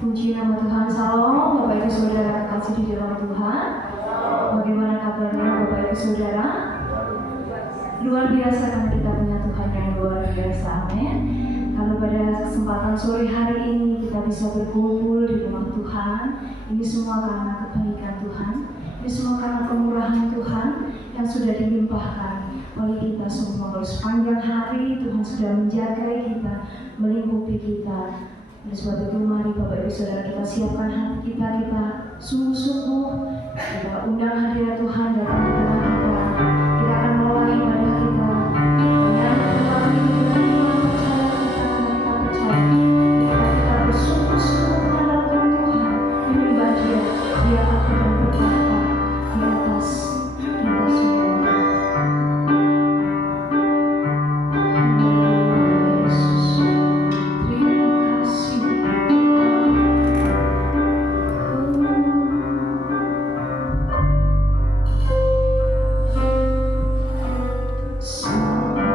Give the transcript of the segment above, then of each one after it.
Puji nama Tuhan. Salam Bapak Ibu Saudara kasih di dalam Tuhan. Bagaimana kabarnya Bapak Ibu Saudara? Luar biasa karena kita punya Tuhan yang luar biasa. Amin. Kalau pada kesempatan sore hari ini kita bisa berkumpul di rumah Tuhan, ini semua karena kebaikan Tuhan, ini semua karena kemurahan Tuhan yang sudah dilimpahkan oleh kita semua. Sepanjang hari Tuhan sudah menjaga kita, melingkupi kita. Oleh sebab itu mari Bapak Ibu Saudara kita siapkan hati kita sungguh-sungguh, kita undang hadirat Tuhan datang di rumah kita. Kita akan mulai ibadah kita dengan Tuhan itu dengan iman percaya kita bersungguh-sungguh mengandalkan Tuhan, menyembah Dia. Dia akan berkata di atas kita semua. So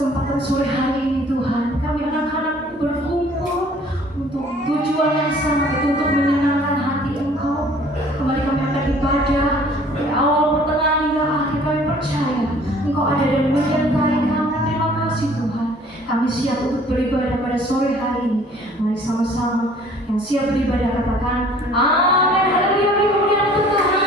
kesempatan sore hari ini Tuhan, kami anak-anak berkumpul untuk tujuan yang sama, itu untuk menyenangkan hati Engkau. Kembali kami akan ibadah dari awal, pertengahan hingga akhir. Kami percaya Engkau ada dan menyertai kami. Terima kasih Tuhan. Kami siap untuk beribadah pada sore hari ini. Mari sama-sama yang siap beribadah katakan amin. Haleluya. Kemuliaan untuk Tuhan.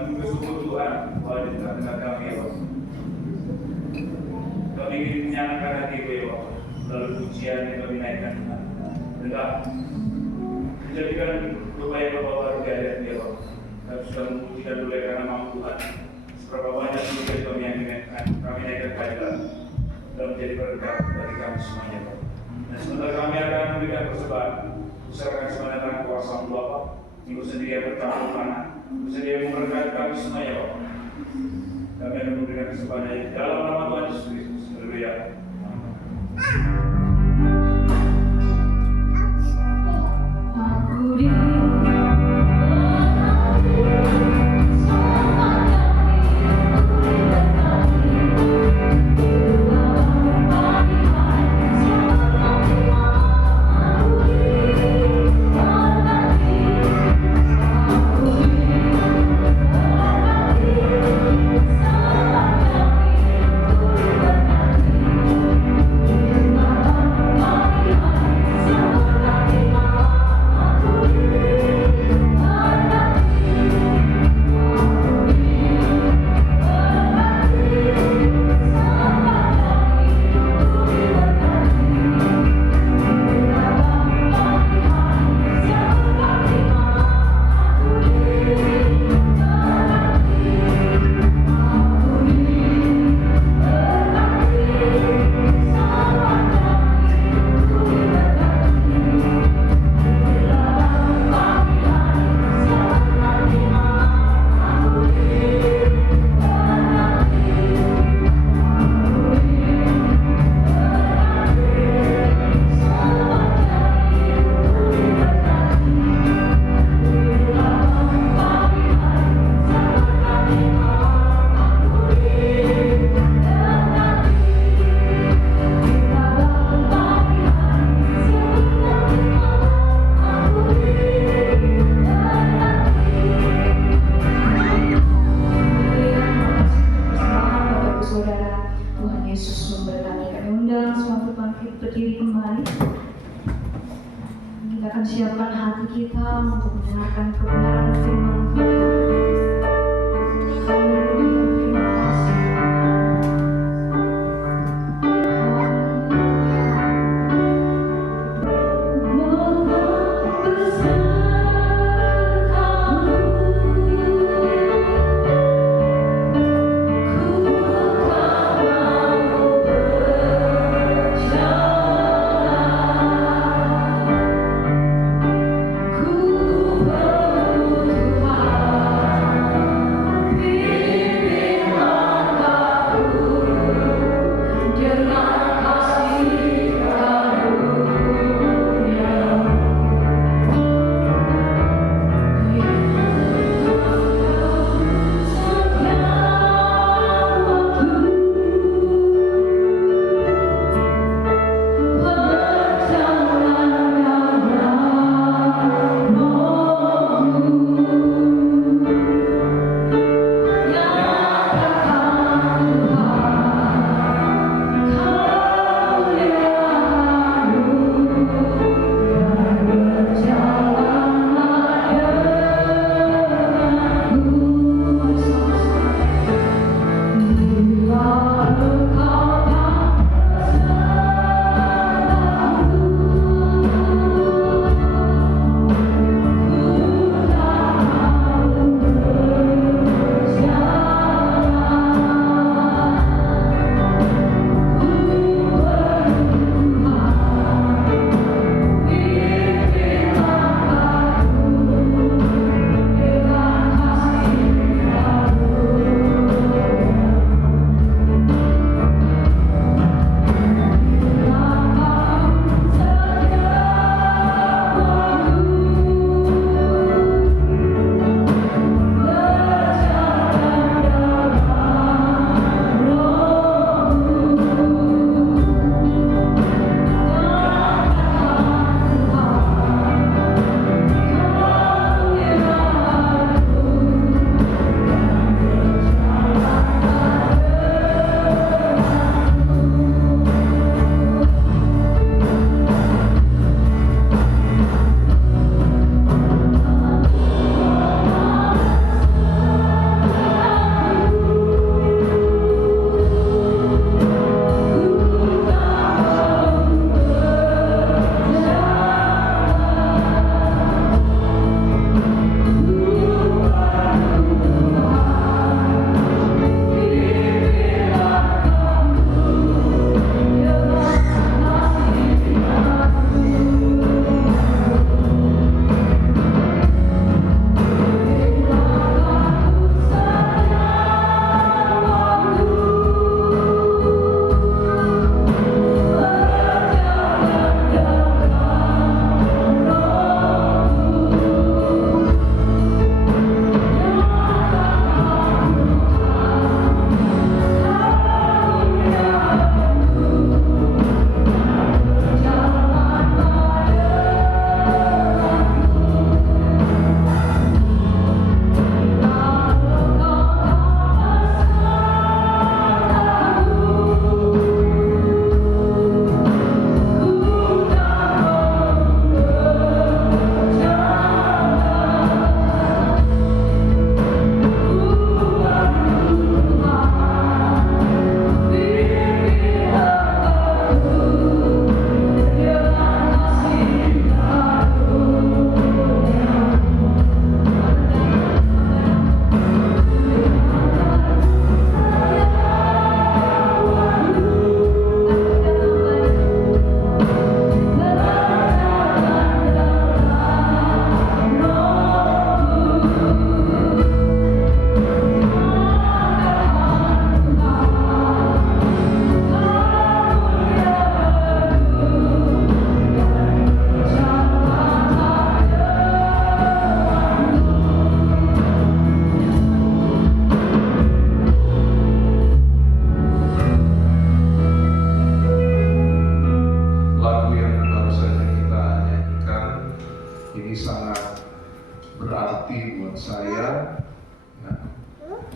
Kami bersyukur Tuhan bahwa di tengah-tengah kami ya Bapak. Kami ingin menyenangkan hati ya Bapak. Lalu pujian yang kami naikkan Tuhan. Enggak menjadikan upaya Bapak baru kehadiran ya Bapak. Kami sudah memujikan dulu karena mampu Tuhan. Seberapa banyak pujian kami yang naikkan kehadiran dan menjadi berkat bagi kami semuanya Bapak. Dan sebentar kami akan memberikan persembahan. Usahakan sebenarnya kuasa Bapak. Ibu sendiri yang bertanggung mana, Ibu sendiri yang memberkati kami semuanya Bapak. Kami akan memberikan kesempatan ini dalam nama Tuhan Yesus Kristus. Haleluya. Aku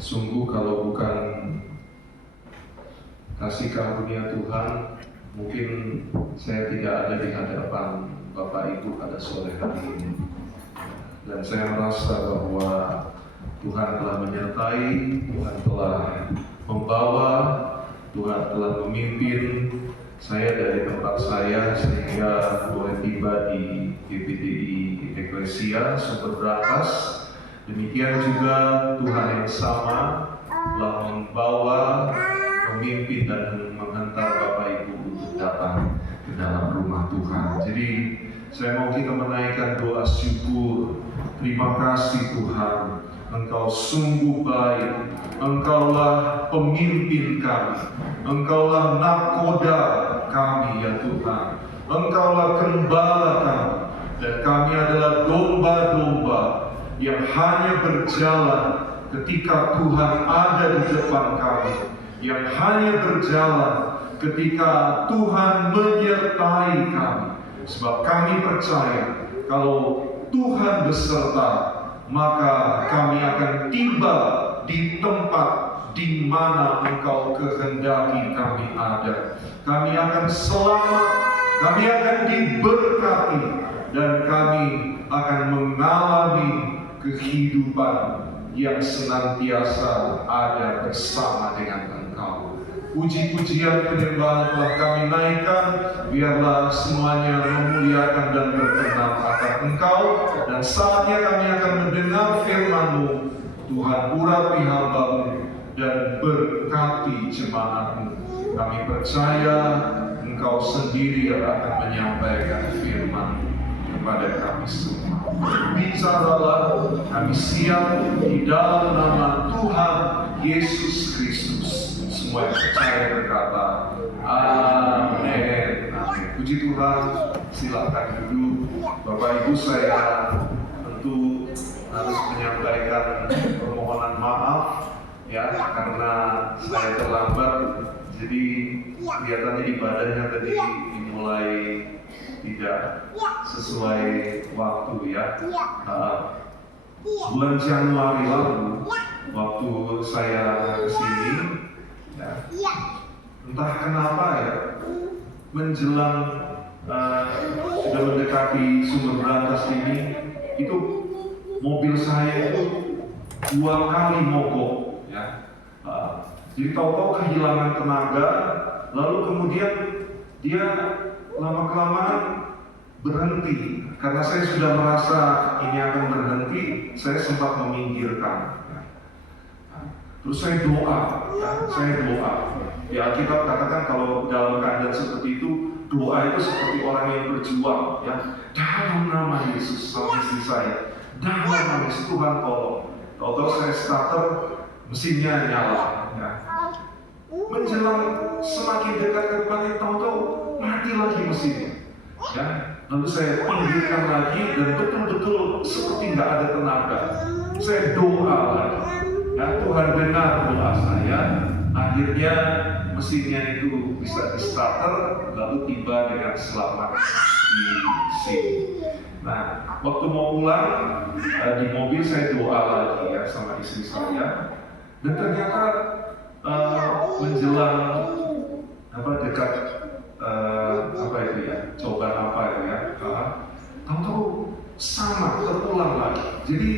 Sungguh kalau bukan kasih karunia Tuhan, mungkin saya tidak ada di hadapan Bapak Ibu pada sore hari ini. Dan saya merasa bahwa Tuhan telah menyertai, Tuhan telah membawa, Tuhan telah memimpin saya dari tempat saya sehingga boleh tiba di GPTI Eklesia Sumber Brantas. Demikian juga Tuhan yang sama telah membawa, memimpin dan menghantar Bapak Ibu untuk datang ke dalam rumah Tuhan. Jadi saya mau kita menaikkan doa syukur. Terima kasih Tuhan, Engkau sungguh baik, Engkaulah pemimpin kami, Engkaulah nakoda kami ya Tuhan, Engkaulah gembala kami, dan kami adalah domba-domba yang hanya berjalan ketika Tuhan ada di depan kami, yang hanya berjalan ketika Tuhan menyertai kami. Sebab kami percaya kalau Tuhan beserta, maka kami akan tiba di tempat di mana Engkau kehendaki kami ada. Kami akan selamat, kami akan diberkati, dan kami akan mengalami kehidupan yang senantiasa ada bersama dengan Engkau. Puji-pujian penyembahan telah kami naikkan, biarlah semuanya memuliakan dan berkenan akan Engkau, dan saatnya kami akan mendengar firman-Mu. Tuhan, urapi hamba-Mu dan berkati jemaat-Mu. Kami percaya Engkau sendiri yang akan menyampaikan firman kepada kami semua. Bicaralah, kami siap di dalam nama Tuhan Yesus Kristus. Semua yang percaya berkata, amin. Amin. Puji Tuhan, silakan duduk. Bapak Ibu, saya tentu harus menyampaikan permohonan maaf ya, karena saya terlambat. Jadi kelihatannya ibadahnya tadi dimulai tidak sesuai waktu ya. Bulan Januari lalu, waktu saya kesini, ya, entah kenapa ya, menjelang sudah mendekati Sumber Brantas ini, itu mobil saya itu 2 kali mogok ya. Jadi tahu-tahu kehilangan tenaga, lalu kemudian dia lama-kelamaan berhenti. Karena saya sudah merasa ini akan berhenti, saya sempat meminggirkan. Terus saya doa, ya, Di Alkitab katakan kalau dalam keadaan seperti itu, doa itu seperti orang yang berjuang, ya. Dalam nama Yesus, sama istri saya, dalam nama Yesus, Tuhan tolong. Tahu-tahu saya starter, mesinnya nyala, ya. Menjelang semakin dekat ke depan, tahu-tahu mati lagi mesinnya, ya. Lalu saya pinggirkan lagi dan betul-betul seperti nggak ada tenaga. Saya doa lagi. Ya, Tuhan dengar doa saya. Akhirnya mesinnya itu bisa di-starter, lalu tiba dengan selamat di sini. Nah, waktu mau pulang di mobil saya doa lagi ya sama istri saya. Dan ternyata menjelang dekat cobaan tahu-tahu sama terulang lagi. Jadi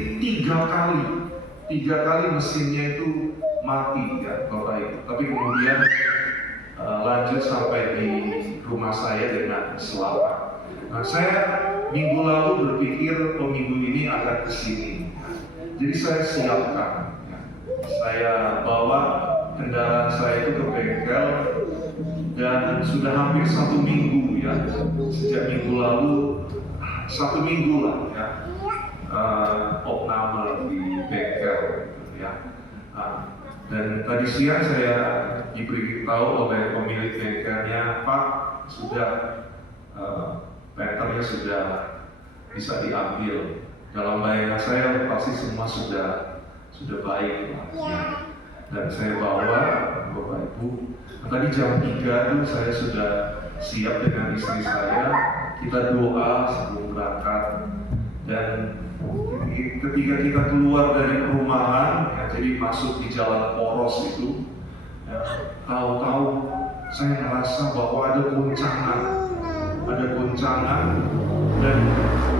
3 kali mesinnya itu mati ya Bapak Ibu. Tapi kemudian lanjut sampai di rumah saya dengan selamat. Nah, saya minggu lalu berpikir minggu ini akan kesini. Jadi saya siapkan. Ya. Saya bawa kendaraan saya itu ke bengkel dan sudah hampir 1 minggu ya. Sejak minggu lalu 1 minggu lah ya. Opname di bengkel ya. Dan tadi siang saya diberitahu oleh pemilik bengkelnya, Pak, sudah penternya sudah bisa diambil. Dalam bayangan saya pasti semua sudah baik ya. Dan saya bawa Bapak Ibu. Tadi jam 3 itu saya sudah siap dengan istri saya. Kita doa sebelum berangkat dan ketika kita keluar dari perumahan, ya, jadi masuk di jalan poros itu, ya, tahu-tahu saya merasa bahwa ada goncangan, dan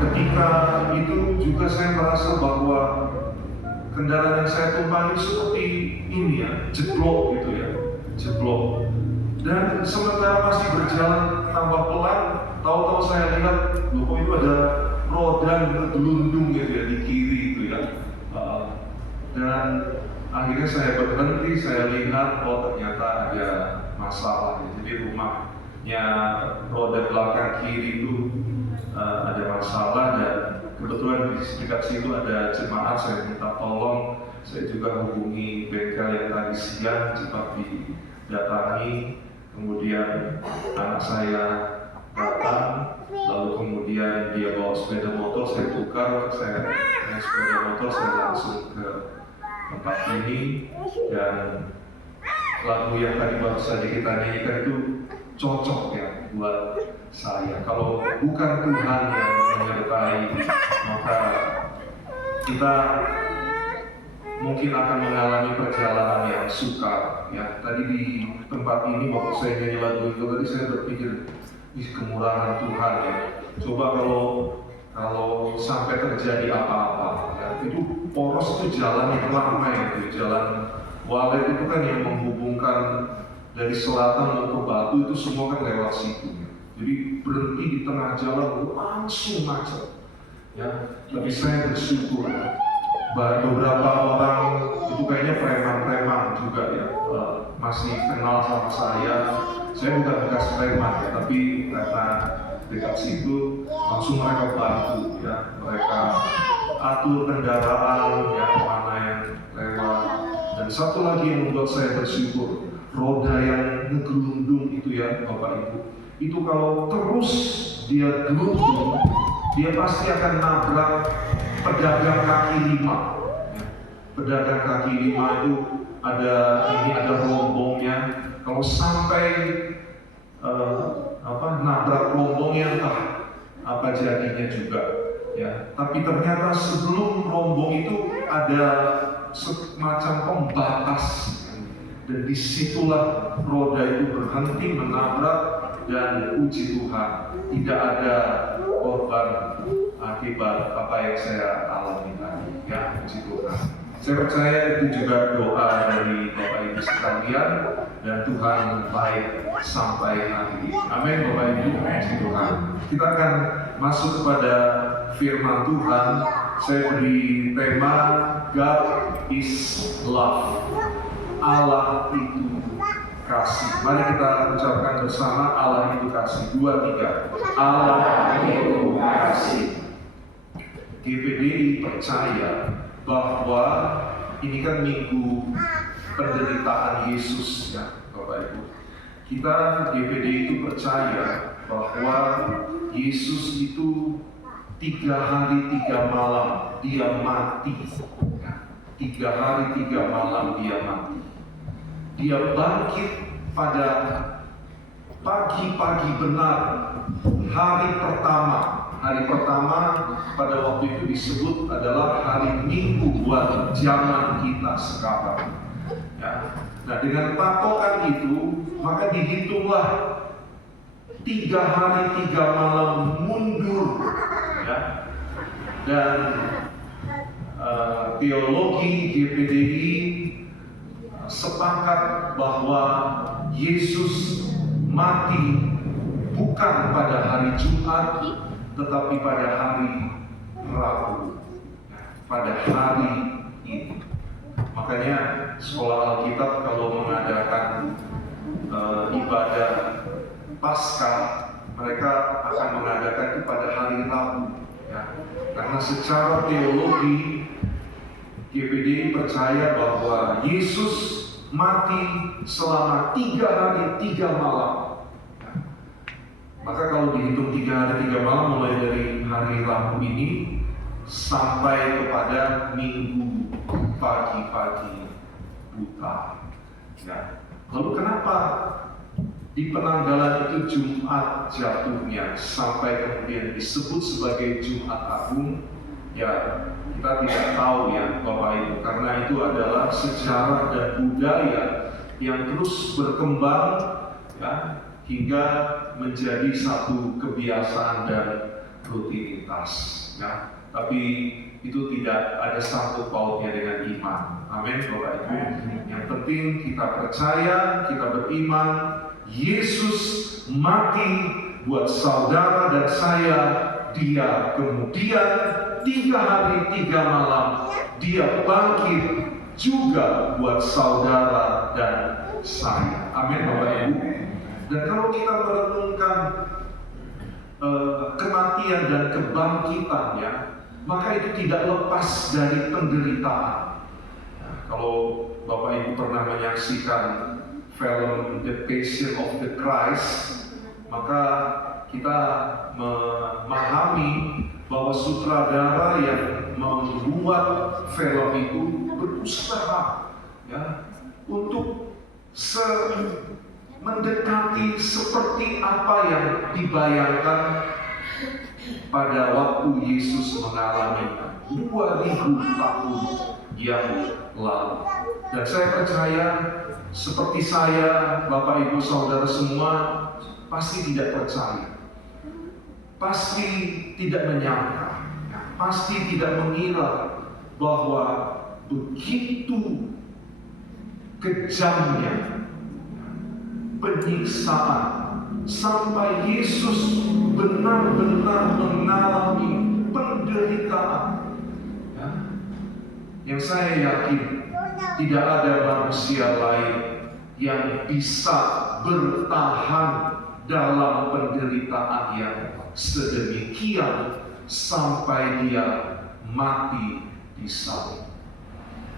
ketika itu juga saya merasa bahwa kendaraan yang saya tumpangi seperti ini ya, jeblok gitu ya, jeblok. Dan sementara masih berjalan tambah pelan, tahu-tahu saya lihat, loh kok itu ada roda gelundung gitu ya di kiri itu ya. Dan akhirnya saya berhenti, saya lihat, oh ternyata ada masalah. Jadi rumahnya roda belakang kiri itu ada masalah, dan kebetulan di dekat situ ada jemaat. Saya minta tolong, saya juga hubungi bengkel yang tadi siang cepat didatangi. Kemudian anak saya datang, lalu kemudian dia bawa sepeda motor, saya tukar, saya naik sepeda motor, saya langsung ke tempat ini. Dan lagu yang tadi baru saja kita nyanyikan itu cocok ya buat saya. Kalau bukan Tuhan yang menyertai, maka kita mungkin akan mengalami perjalanan yang sukar. Ya, tadi di tempat ini waktu saya nyanyi lagu itu tadi saya berpikir, kemurahan Tuhan ya. Coba kalau sampai terjadi apa-apa, ya, itu poros itu jalan yang ramai, itu jalan Walet itu kan yang menghubungkan dari selatan mau ke Batu itu semua kan lewat situ. Ya. Jadi berhenti di tengah jalan langsung macet. Ya, tapi saya bersyukur. Beberapa orang itu kayaknya preman-preman juga ya, masih kenal sama saya. Saya bukan bekas preman ya, tapi karena dekat situ langsung mereka bantu ya, mereka atur kendaraan ya, mana yang lewat. Dan satu lagi yang membuat saya bersyukur, roda yang ngegelundung itu ya Bapak Ibu, itu kalau terus dia gelundung, dia pasti akan nabrak pedagang kaki lima. Pedagang kaki lima itu ada rombongnya. Kalau sampai nabrak rombongnya, entah apa jadinya juga. Ya. Tapi ternyata sebelum rombong itu ada semacam pembatas, dan disitulah roda itu berhenti menabrak, dan puji Tuhan tidak ada korban akibat apa yang saya alami tadi. Ya, puji Tuhan. Saya percaya itu juga doa dari Bapak Ibu sekalian, dan Tuhan baik sampai akhir. Amin Bapak Ibu, puji Tuhan. Kita akan masuk kepada firman Tuhan. Saya beri tema God is love. Allah itu kasih. Mari kita ucapkan bersama, Allah itu kasih. 2, 3. Allah itu kasih. GPDI percaya bahwa ini kan minggu penderitaan Yesus ya Bapak Ibu. Kita GPDI itu percaya bahwa Yesus itu 3 hari 3 malam dia mati. 3 hari 3 malam dia mati. Dia bangkit pada pagi-pagi benar, hari pertama. Hari pertama pada waktu itu disebut adalah hari Minggu buat zaman kita sekarang. Ya. Nah, dengan patokan itu, maka dihitunglah 3 hari 3 malam mundur. Ya. Dan teologi GPDI sepakat bahwa Yesus mati bukan pada hari Jumat, tetapi pada hari Rabu, pada hari ini. Makanya sekolah Alkitab kalau mengadakan ibadah Paskah, mereka akan mengadakan itu pada hari Rabu. Ya. Karena secara teologi GPDI percaya bahwa Yesus mati selama 3 hari 3 malam. Maka kalau dihitung 3 hari 3 malam mulai dari hari Rabu ini sampai kepada Minggu pagi-pagi buta. Ya. Lalu kenapa di penanggalan itu Jumat jatuhnya sampai kemudian disebut sebagai Jumat Agung? Ya, kita tidak tahu ya Bapak Ibu, karena itu adalah sejarah dan budaya yang terus berkembang ya, hingga menjadi satu kebiasaan dan rutinitas ya. Tapi itu tidak ada sangkut pautnya dengan iman. Amin Bapak Ibu. Yang penting kita percaya, kita beriman, Yesus mati buat saudara dan saya. Dia kemudian 3 hari 3 malam dia bangkit juga buat saudara dan saya. Amin Bapak Ibu. Dan kalau kita merenungkan kematian dan kebangkitannya, maka itu tidak lepas dari penderitaan. Nah, kalau Bapak Ibu pernah menyaksikan film The Passion of the Christ, maka kita memahami bahwa sutradara yang membuat film itu berusaha ya, untuk mendekati seperti apa yang dibayangkan pada waktu Yesus mengalami 2000 tahun yang lalu. Dan saya percaya seperti saya, Bapak Ibu Saudara semua pasti tidak percaya, pasti tidak menyangka, pasti tidak mengira bahwa begitu kejamnya penyiksaan sampai Yesus benar-benar mengalami penderitaan ya. Yang saya yakin tidak ada manusia lain yang bisa bertahan dalam penderitaan yang sedemikian sampai dia mati di salib.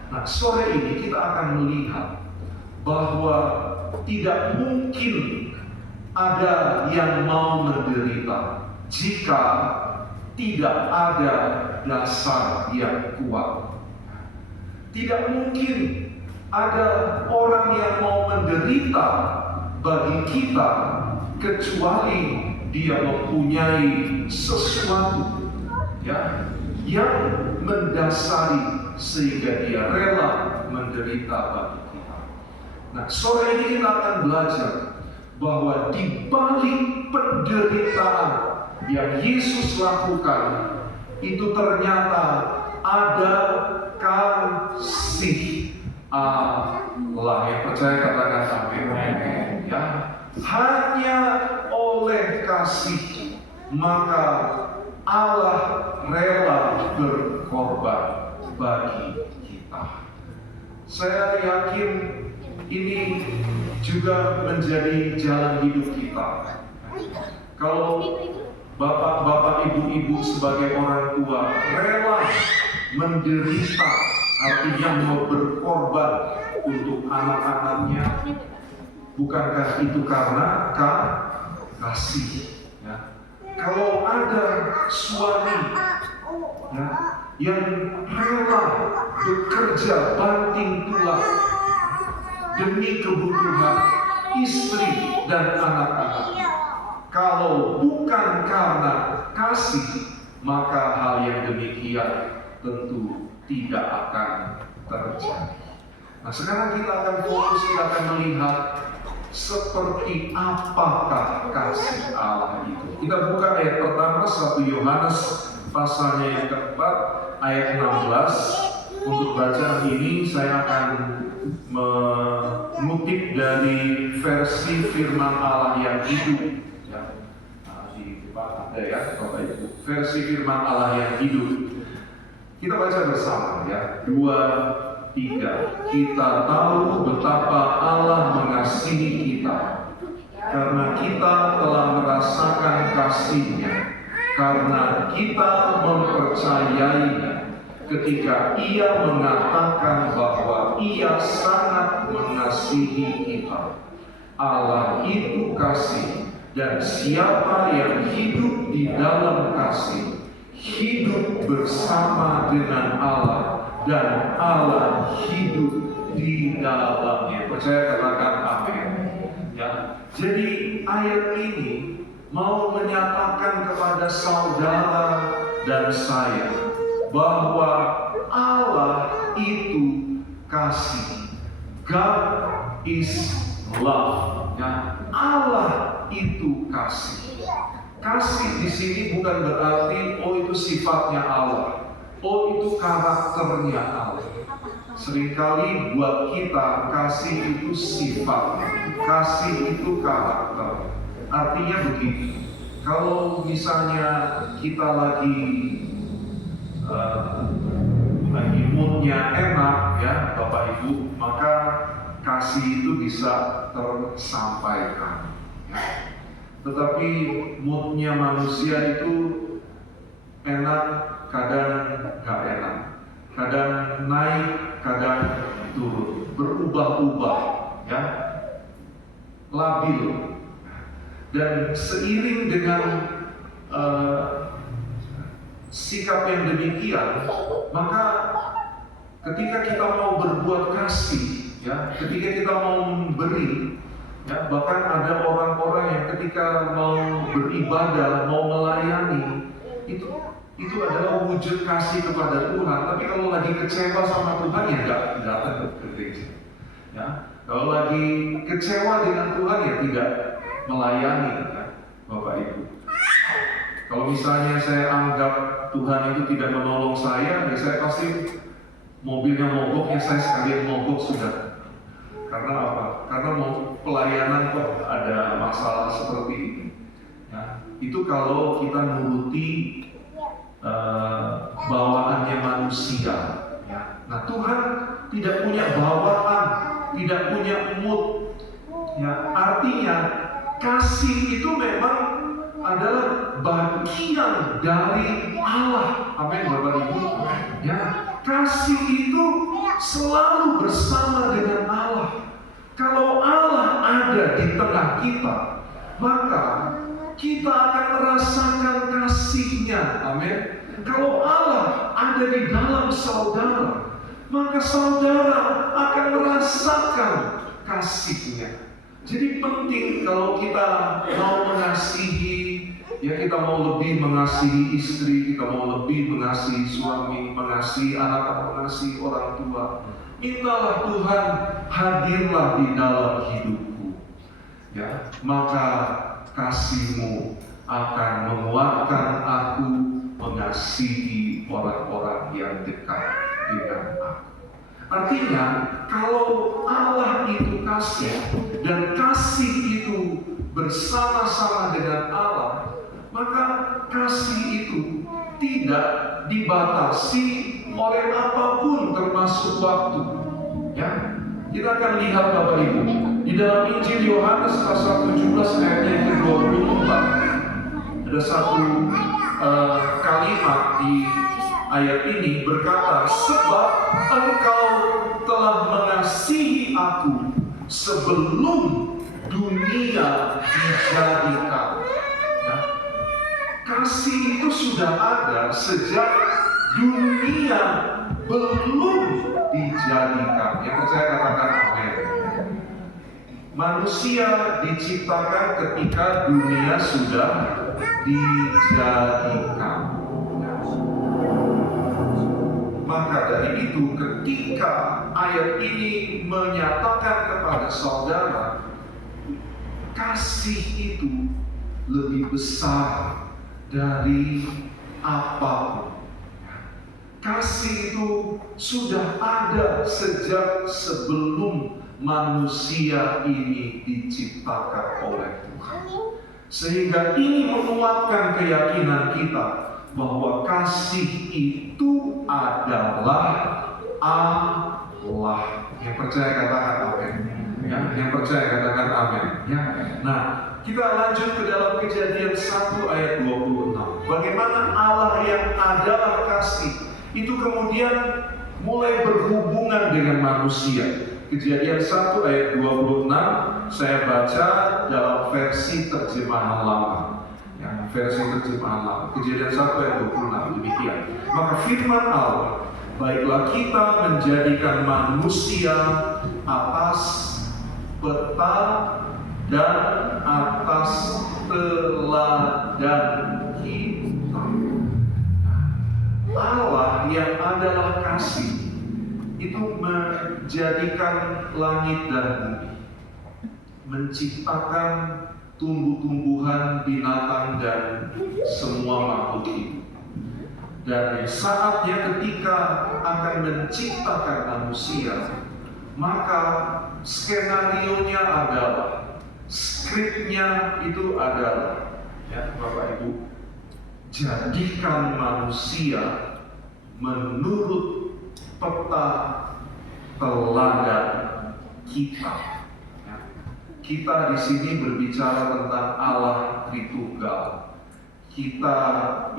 Nah, sore ini kita akan melihat bahwa tidak mungkin ada yang mau menderita jika tidak ada dasar yang kuat. Tidak mungkin ada orang yang mau menderita bagi kita kecuali dia mempunyai sesuatu ya yang mendasari sehingga dia rela menderita bagi kita. Nah, sore ini kita akan belajar bahwa di balik penderitaan yang Yesus lakukan itu ternyata ada kasih Allah. Yang percaya katakan amin. Ya, hanya oleh kasih maka Allah rela berkorban bagi kita. Saya yakin ini juga menjadi jalan hidup kita. Kalau bapak-bapak, ibu-ibu sebagai orang tua rela menderita, artinya mau berkorban untuk anak-anaknya, bukankah itu karena kasih? Ya. Kalau ada suami ya, yang rela bekerja banting tulang demi kebutuhan istri dan anak-anak, kalau bukan karena kasih, maka hal yang demikian tentu tidak akan terjadi. Nah, sekarang kita akan fokus, kita akan melihat seperti apakah kasih Allah itu. Kita buka ayat pertama 1 Yohanes pasalnya yang keempat ayat 16. Untuk bacaan ini saya akan mengutip dari versi firman Allah yang hidup. Ya. Nah, di depan ada ya, Bapak Ibu. Versi firman Allah yang hidup. Kita baca bersama ya. 2, 3. Kita tahu betapa Allah mengasihi kita karena kita telah merasakan kasih-Nya, karena kita mempercayainya ketika Ia mengatakan bahwa Ia sangat mengasihi kita. Allah itu kasih, dan siapa yang hidup di dalam kasih hidup bersama dengan Allah, dan Allah hidup di dalamnya. Percaya katakan amin. Ya. Jadi ayat ini mau menyatakan kepada saudara dan saya bahwa Allah itu kasih. God is love. Ya, Allah itu kasih. Kasih di sini bukan berarti itu sifatnya Allah, itu karakternya Allah. Seringkali buat kita kasih itu sifat, kasih itu karakter. Artinya begini, kalau misalnya kita lagi moodnya enak ya Bapak Ibu, maka kasih itu bisa tersampaikan ya. Tetapi moodnya manusia itu enak, kadang gak enak, kadang naik, kadang turun, berubah-ubah ya, labil. Dan seiring dengan sikap yang demikian, maka ketika kita mau berbuat kasih, ya, ketika kita mau memberi, ya, bahkan ada orang-orang yang ketika mau beribadah, mau melayani, itu adalah wujud kasih kepada Tuhan. Tapi kalau lagi kecewa sama Tuhan, ya nggak datang ke gereja. Ya, kalau lagi kecewa dengan Tuhan, ya tidak melayani, ya, Bapak Ibu. Kalau misalnya saya anggap Tuhan itu tidak menolong saya, ya saya pasti mobilnya mogok, ya saya sekalian mogok sudah. Karena apa? Karena mau pelayanan kok ada masalah seperti ini. Ya, itu kalau kita nuruti bawaannya manusia. Ya. Nah, Tuhan tidak punya bawaan, tidak punya mood. Ya, artinya kasih itu memang adalah bagian dari Allah. Amin, Bapak Ibu. Ya, kasih itu selalu bersama dengan Allah. Kalau Allah ada di tengah kita, maka kita akan merasakan kasih-Nya. Amin. Kalau Allah ada di dalam saudara, maka saudara akan merasakan kasih-Nya. Jadi penting kalau kita mau mengasihi, ya kita mau lebih mengasihi istri, kita mau lebih mengasihi suami, mengasihi anak, mengasihi orang tua. Mintalah Tuhan, hadirlah di dalam hidupku. Ya, maka kasih-Mu akan menguatkan aku mengasihi orang-orang yang dekat dengan aku. Artinya, kalau Allah itu kasih dan kasih itu bersama-sama dengan Allah, maka kasih itu tidak dibatasi oleh apapun termasuk waktu. Ya, kita akan lihat Bapak Ibu di dalam Injil Yohanes pasal 17 ayat yang ke-24 ada satu kalimat di ayat ini berkata, sebab engkau telah mengasihi aku sebelum dunia dijadikan. Ya. Kasih itu sudah ada sejak dunia belum dijadikan. Yang percaya katakan amin. Manusia diciptakan ketika dunia sudah dijadikan. Maka dari itu ketika ayat ini menyatakan kepada saudara, kasih itu lebih besar dari apapun. Kasih itu sudah ada sejak sebelum manusia ini diciptakan oleh Tuhan. Sehingga ini menguatkan keyakinan kita bahwa kasih itu adalah Allah. Yang percaya katakan amin. Ya, yang percaya katakan amin. Ya. Nah, kita lanjut ke dalam Kejadian 1 ayat 26. Bagaimana Allah yang adalah kasih itu kemudian mulai berhubungan dengan manusia. Kejadian 1 ayat 26 saya baca dalam versi terjemahan lama. Ya, versi terjemahan lama. Kejadian 1 ayat 26 demikian. Maka firman Allah, baiklah kita menjadikan manusia atas peta dan atas teladan kita. Allah yang adalah kasih itu menjadikan langit dan bumi, menciptakan tumbuh-tumbuhan, binatang, dan semua makhluk hidup. Dan saatnya ketika akan menciptakan manusia, maka skenarionya adalah, skripnya itu adalah, ya Bapak Ibu, jadikan manusia menurut peta teladan kita. Kita di sini berbicara tentang Allah Tritunggal. Kita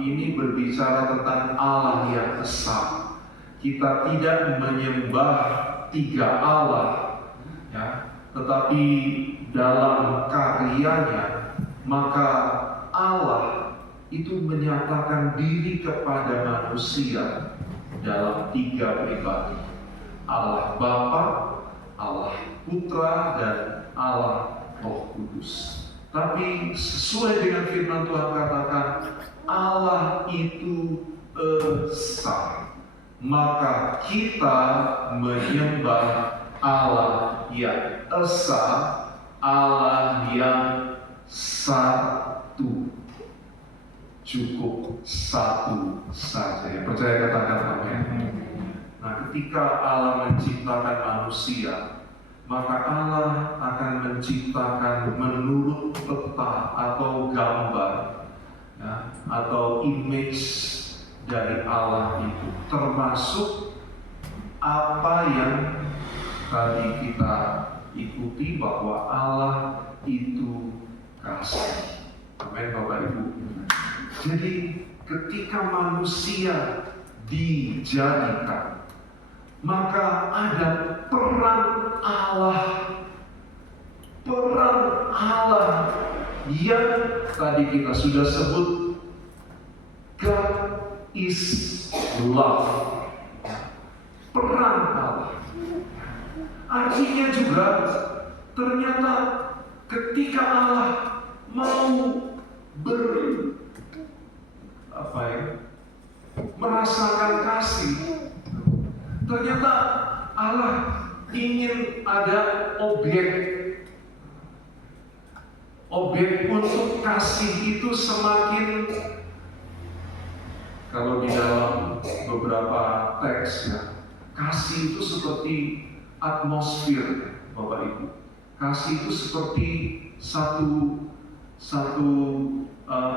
ini berbicara tentang Allah yang esa. Kita tidak menyembah tiga Allah, ya, tetapi dalam karyanya maka Allah itu menyatakan diri kepada manusia dalam tiga pribadi: Allah Bapa, Allah Putra, dan Allah Roh Kudus. Tapi sesuai dengan firman Tuhan katakan, Allah itu esa. Maka kita menyembah Allah yang esa, Allah yang satu. Cukup satu saja. Yang percaya katakan amin. Nah, ketika Allah menciptakan manusia, maka Allah akan menciptakan menurut peta atau gambar, ya, atau image dari Allah itu, termasuk apa yang tadi kita ikuti bahwa Allah itu kasih. Amin Bapak Ibu. Jadi ketika manusia dijadikan, maka ada peran Allah yang tadi kita sudah sebut, God is love. Peran Allah. Artinya juga ternyata ketika Allah mau merasakan kasih, ternyata Allah ingin ada objek untuk kasih itu semakin. Kalau di dalam beberapa teks, ya, kasih itu seperti atmosfer, Bapak Ibu. Kasih itu seperti satu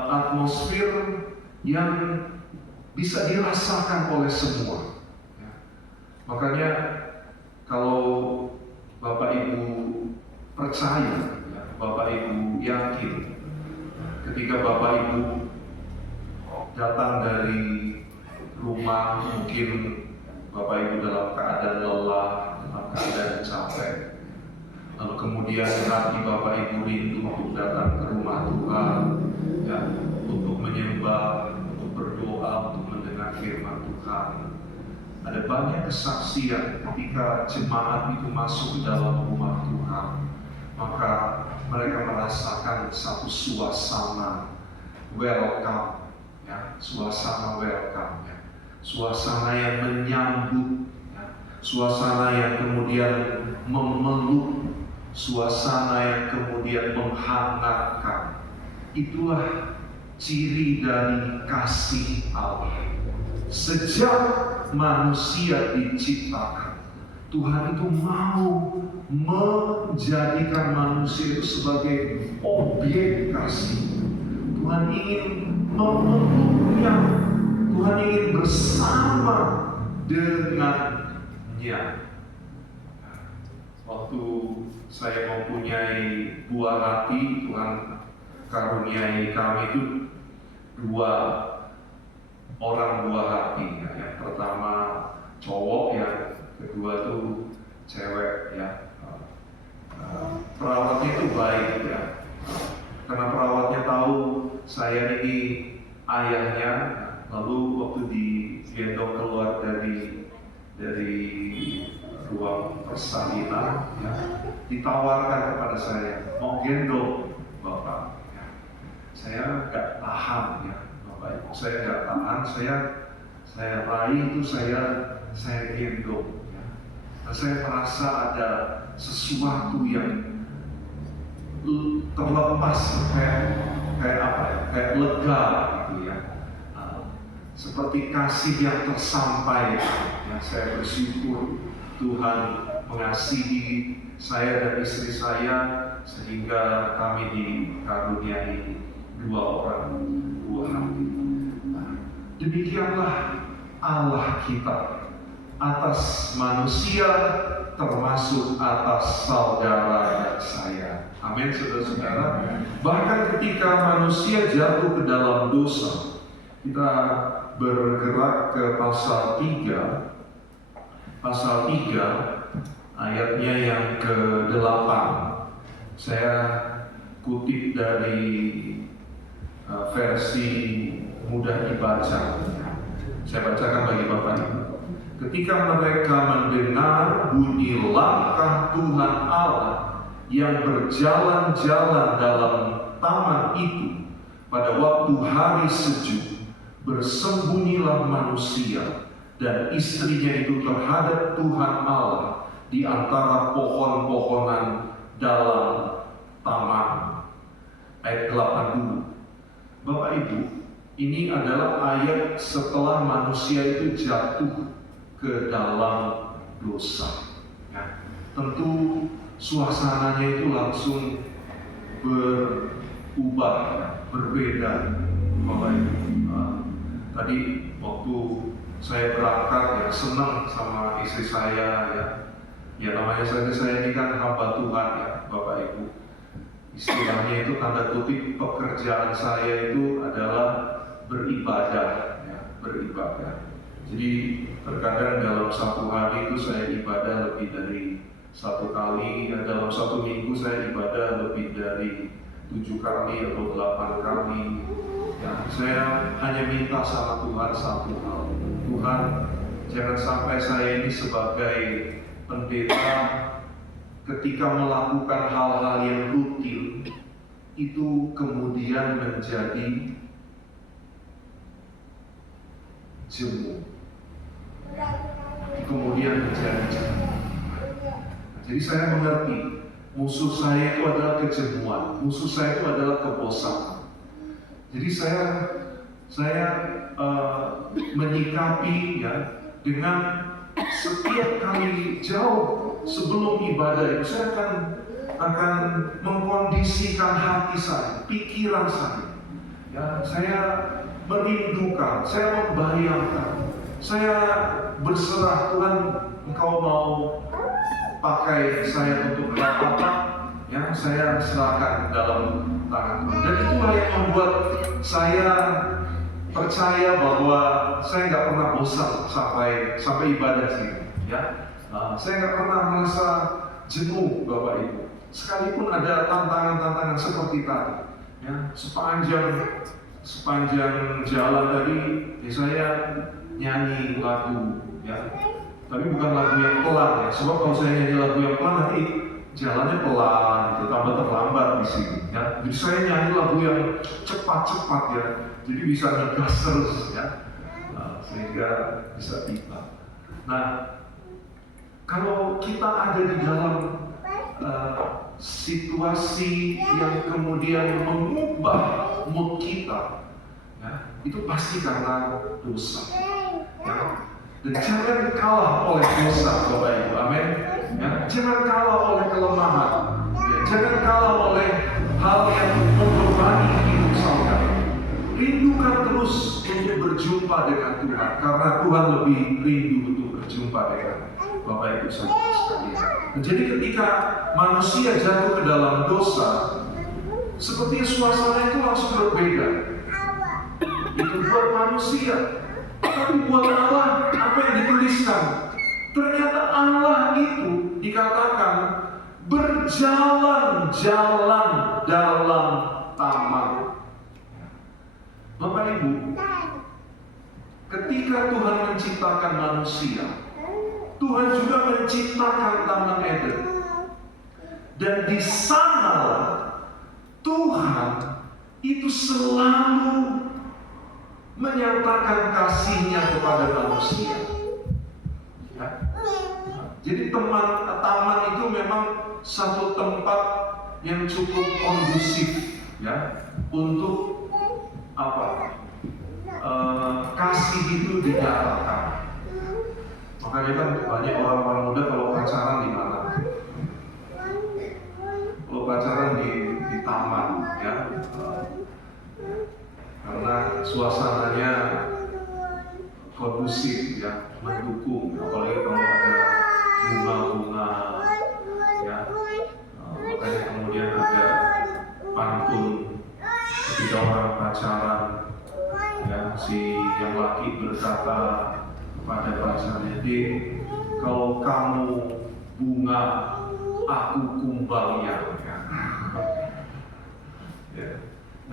atmosfer yang bisa dirasakan oleh semua. Ya. Makanya kalau Bapak Ibu percaya, ya, Bapak Ibu yakin, ketika Bapak Ibu datang dari rumah, mungkin Bapak Ibu dalam keadaan lelah, dalam keadaan capek, lalu kemudian hati Bapak Ibu rindu untuk datang ke rumah Tuhan, ya, untuk menyembah, untuk berdoa, untuk mendengar firman Tuhan. Ada banyak kesaksian ketika jemaat itu masuk ke dalam rumah Tuhan, maka mereka merasakan satu suasana welcome, ya, suasana welcome, ya, suasana yang menyambut, ya, suasana yang kemudian memeluk, suasana yang kemudian menghangatkan. Itulah ciri dari kasih Allah. Sejak manusia diciptakan, Tuhan itu mau menjadikan manusia itu sebagai objek kasih. Tuhan ingin memeluknya, Tuhan ingin bersama dengannya. Waktu saya mempunyai buah hati, Tuhan karuniai kami itu 2 orang buah hati, ya. Yang pertama cowok, yang kedua tuh cewek, ya. Perawatnya itu baik, ya, karena perawatnya tahu saya ini ayahnya. Lalu waktu digendong keluar dari ruang persalinan, ya, ditawarkan kepada saya, mau gendong Bapak, ya. Saya nggak tahan, ya Bapak Ibu, saya nggak tahan. Saya saya raih itu saya gendong. Ya. Nah, saya merasa ada sesuatu yang terlepas, kayak apa ya? Kayak lega gitu ya. Seperti kasih yang tersampaikan. Ya, saya bersyukur Tuhan mengasihi saya dan istri saya sehingga kami dikaruniai 2 orang buah hati. Demikianlah Allah kita atas manusia, termasuk atas saudara dan saya. Amin, saudara-saudara. Bahkan ketika manusia jatuh ke dalam dosa, kita bergerak ke pasal 3 ayatnya yang ke-8. Saya kutip dari versi mudah dibaca. Saya bacakan bagi Bapak Ibu. Ketika mereka mendengar bunyi langkah Tuhan Allah yang berjalan-jalan dalam taman itu pada waktu hari sejuk, bersembunyilah manusia dan istrinya itu terhadap Tuhan Allah di antara pohon-pohonan dalam taman. Ayat 8 dulu. Bapak Ibu, ini adalah ayat setelah manusia itu jatuh ke dalam dosa. Ya, tentu suasananya itu langsung berubah, berbeda. Bapak Ibu, tadi waktu saya berangkat ya senang sama istri saya ya namanya saya ini kan hamba Tuhan ya Bapak Ibu. Istilahnya itu tanda kutip pekerjaan saya itu adalah beribadah ya, beribadah. Jadi terkadang dalam 1 hari itu saya ibadah lebih dari 1 kali, dan dalam 1 minggu saya ibadah lebih dari 7 kali atau 8 kali. Ya, saya hanya minta sama Tuhan satu hal. Tuhan, jangan sampai saya ini sebagai pendeta ketika melakukan hal-hal yang rutin itu kemudian menjadi jemu. Kemudian menjadi jemu. Jadi saya mengerti musuh saya itu adalah kejemuan, musuh saya itu adalah kebosanan. Jadi saya menyikapi ya dengan setiap kali jauh sebelum ibadah itu saya akan mengkondisikan hati saya, pikiran saya. Ya, saya merindukan, saya membayangkan, saya berserah Tuhan, Engkau mau pakai saya untuk apa? Ya, saya serahkan dalam tangan Tuhan. Dan itulah yang membuat saya percaya bahwa saya nggak pernah bosan sampai ibadah sini. Ya, saya nggak pernah merasa jenuh, Bapak Ibu. Sekalipun ada tantangan-tantangan seperti tadi, ya, sepanjang jalan tadi, ya saya nyanyi lagu, ya. Tapi bukan lagu yang pelan, ya. Sebab kalau saya nyanyi lagu yang pelan nanti jalannya pelan, gitu, tambah terlambat di sini. Ya. Jadi saya nyanyi lagu yang cepat-cepat, ya. Jadi bisa ngegas terus, ya. Sehingga bisa tiba. Nah, kalau kita ada di dalam situasi yang kemudian mengubah mood kita, ya, itu pasti karena dosa. Ya. Dan jangan kalah oleh dosa, Bapak Ibu, amin. Ya. Jangan kalah oleh kelemahan, ya. Jangan kalah oleh hal yang membebani hidup saudara. Rindukan terus untuk berjumpa dengan Tuhan, karena Tuhan lebih rindu untuk berjumpa dengan Bapak Ibu saudara sekalian. Jadi ketika manusia jatuh ke dalam dosa, sepertinya suasana itu langsung berbeda. Itu buat manusia, tapi buat Allah apa yang dituliskan? Ternyata Allah itu dikatakan berjalan-jalan dalam taman. Bapak Ibu, ketika Tuhan menciptakan manusia, Tuhan juga menciptakan Taman Eden. Dan di sana Tuhan itu selalu menyatakan kasihnya kepada manusia. Ya. Jadi taman itu memang satu tempat yang cukup kondusif, ya, untuk apa? Kasih itu dinyatakan. Makanya kan banyak orang-orang muda kalau pacaran di mana? Kalau pacaran di taman, ya. Karena suasananya kondusif, ya, mendukung, apalagi kalau ada bunga-bunga, ya, makanya kemudian ada pantun ketika orang pacaran, ya, si yang laki berkata kepada pacarnya, "Dek, kalau kamu bunga, aku kumbalnya." Ya.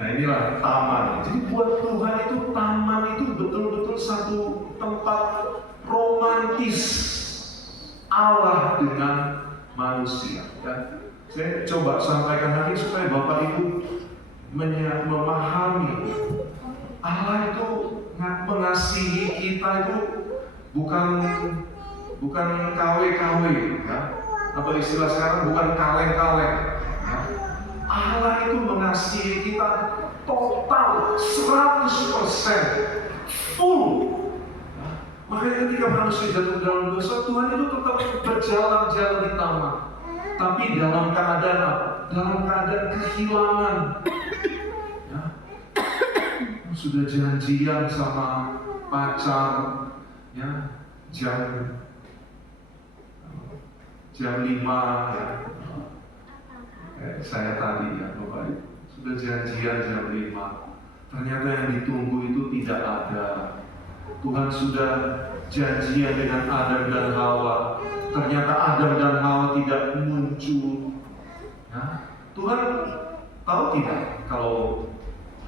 Nah, inilah taman. Jadi buat Tuhan itu taman itu betul-betul satu tempat romantis Allah dengan manusia. Ya. Saya coba sampaikan nanti supaya Bapak Ibu memahami Allah itu mengasihi kita itu bukan KW-KW, ya. Atau istilah sekarang bukan kaleng-kaleng. Ya. Allah itu mengasihi kita total 100% full. Makanya ketika manusia jatuh dalam dosa, Tuhan itu tetap berjalan-jalan di taman. Tapi dalam keadaan apa? Dalam keadaan kehilangan. Ya. Sudah janjian sama pacar, ya, jam 5, ya. Saya tadi, ya, Bapak Ibu, sudah janjian jam 5. Ternyata yang ditunggu itu tidak ada. Tuhan sudah janjian dengan Adam dan Hawa. Ternyata Adam dan Hawa tidak muncul. Ya. Tuhan tahu tidak kalau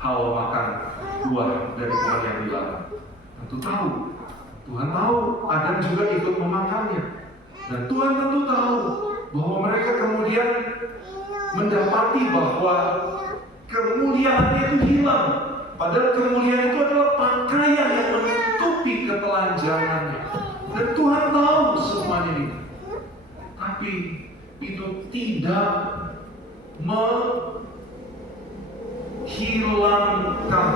Hawa makan buah dari pohon yang dilarang? Tentu tahu. Tuhan tahu Adam juga ikut memakannya. Dan Tuhan tentu tahu bahwa mereka kemudian mendapati bahwa kemuliaannya itu hilang. Padahal kemuliaan itu adalah pakaian yang menutupi ketelanjangannya. Dan Tuhan tahu semuanya ini. Tapi itu tidak menghilangkan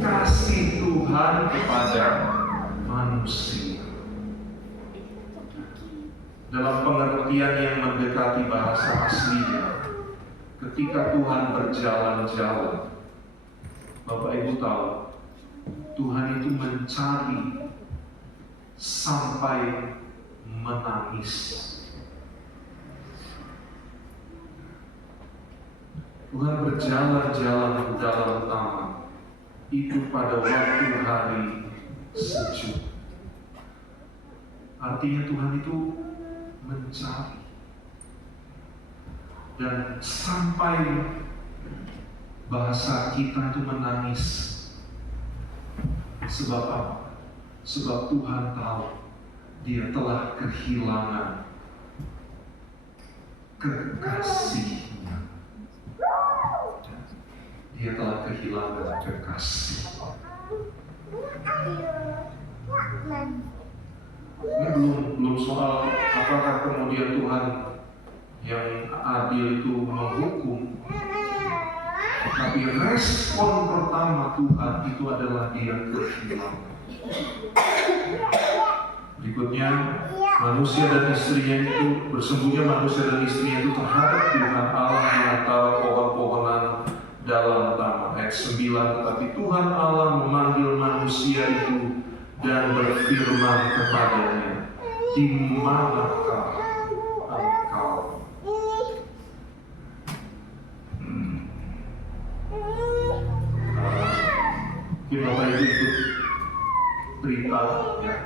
kasih Tuhan kepada manusia. Dalam pengertian yang mendekati bahasa aslinya, ketika Tuhan berjalan-jalan, Bapak Ibu tahu, Tuhan itu mencari sampai menangis. Tuhan berjalan-jalan di dalam taman itu pada waktu hari sejuk. Artinya Tuhan itu mencari dan sampai bahasa kita itu menangis. Sebab apa? Sebab Tuhan tahu dia telah kehilangan kekasihnya. Dia telah kehilangan kekasih. Ini belum soal apakah kemudian Tuhan yang adil itu menghukum. Tapi respon pertama Tuhan itu adalah dia kehilangan. Berikutnya, manusia dan istrinya itu bersembunyi manusia dan istrinya itu terhadap Tuhan Allah di antara pohon-pohonan dalam taman. Ayat 9, tetapi Tuhan Allah memanggil manusia itu dan berfirman kepadanya, di manakah engkau? Mungkin Bapak Ibu ikut berita, ya,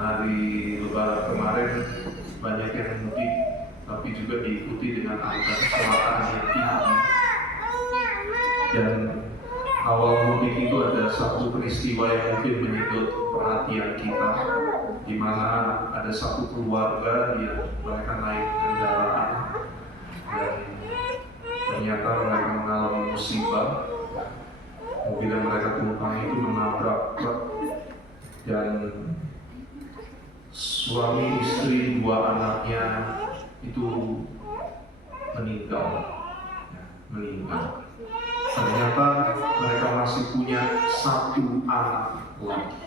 hari Lebaran kemarin banyak yang mudik, tapi juga diikuti dengan angka kecelakaan yang tinggi. Dan awal mudik itu ada satu peristiwa yang mungkin menyedot perhatian kita, di mana ada satu keluarga yang mereka naik kendaraan dan ternyata mereka mengalami musibah. Mobil yang mereka tumpangi itu meninggal. Ternyata mereka masih punya satu anak lagi.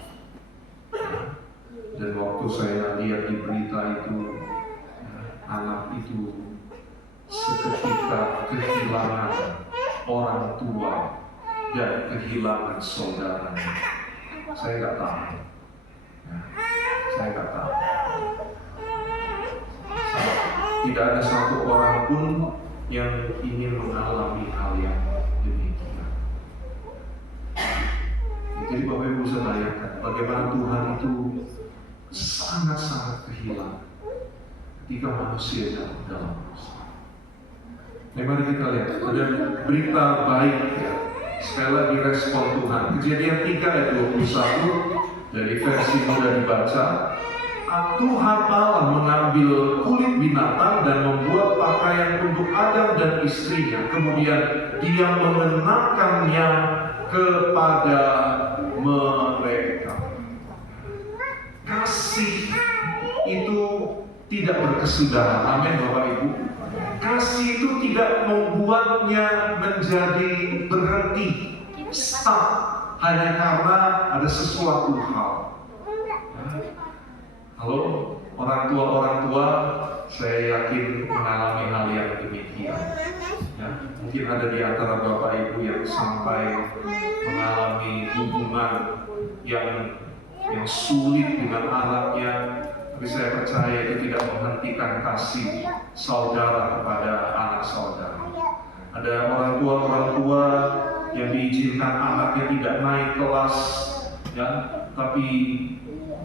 Dan waktu saya lihat di berita itu, anak itu seketika kehilangan orang tua dan kehilangan saudaranya. Saya nggak tahu. Saya nggak tahu. Tidak ada satu orang pun yang ingin mengalami hal yang demikian. Jadi Bapak Ibu bisa bayangkan bagaimana Tuhan itu sangat-sangat kehilangan ketika manusia jatuh dalam dosa. Mari kita lihat, ada berita baik ya. Sekali lagi respon Tuhan. Kejadian 3 ayat 21 dari versi mudah dibaca. Tuhan Allah mengambil kulit binatang dan membuat pakaian untuk Adam dan istrinya. Kemudian Dia mengenakannya kepada mereka. Kasih itu tidak berkesudahan. Amin Bapak Ibu. Kasih itu tidak membuatnya menjadi berhenti, stop, hanya karena ada sesuatu hal. Halo, orang tua, saya yakin mengalami hal yang demikian. Ya, mungkin ada di antara Bapak Ibu yang sampai mengalami hubungan yang sulit dengan anaknya, tapi saya percaya itu tidak menghentikan kasih saudara kepada anak saudara. Ada orang tua yang diizinkan anaknya tidak naik kelas, ya, tapi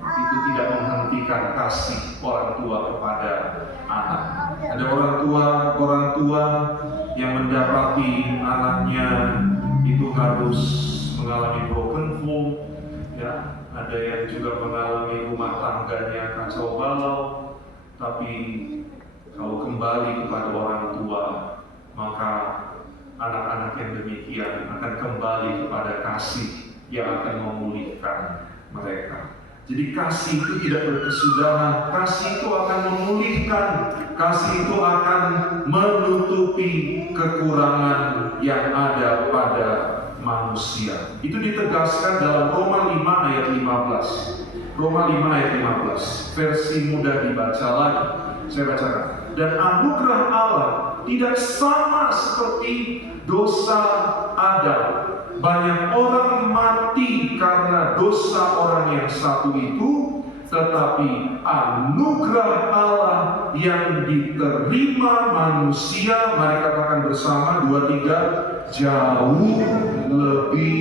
itu tidak menghentikan kasih orang tua kepada anak. Ada orang tua yang mendapati anaknya itu harus mengalami broken home, ya. Ada yang juga mengalami rumah tangganya kacau balau, tapi kalau kembali kepada orang tua, maka anak-anak yang demikian akan kembali kepada kasih yang akan memulihkan mereka. Jadi kasih itu tidak berkesudahan, kasih itu akan memulihkan, kasih itu akan menutupi kekurangan yang ada pada manusia. Itu ditegaskan dalam Roma 5 ayat 15. Roma 5 ayat 15, versi mudah dibaca lagi. Saya bacakan. Dan anugerah Allah tidak sama seperti dosa Adam. Banyak orang mati karena dosa orang yang satu itu, tetapi anugerah Allah yang diterima manusia, mari katakan bersama 2-3, jauh lebih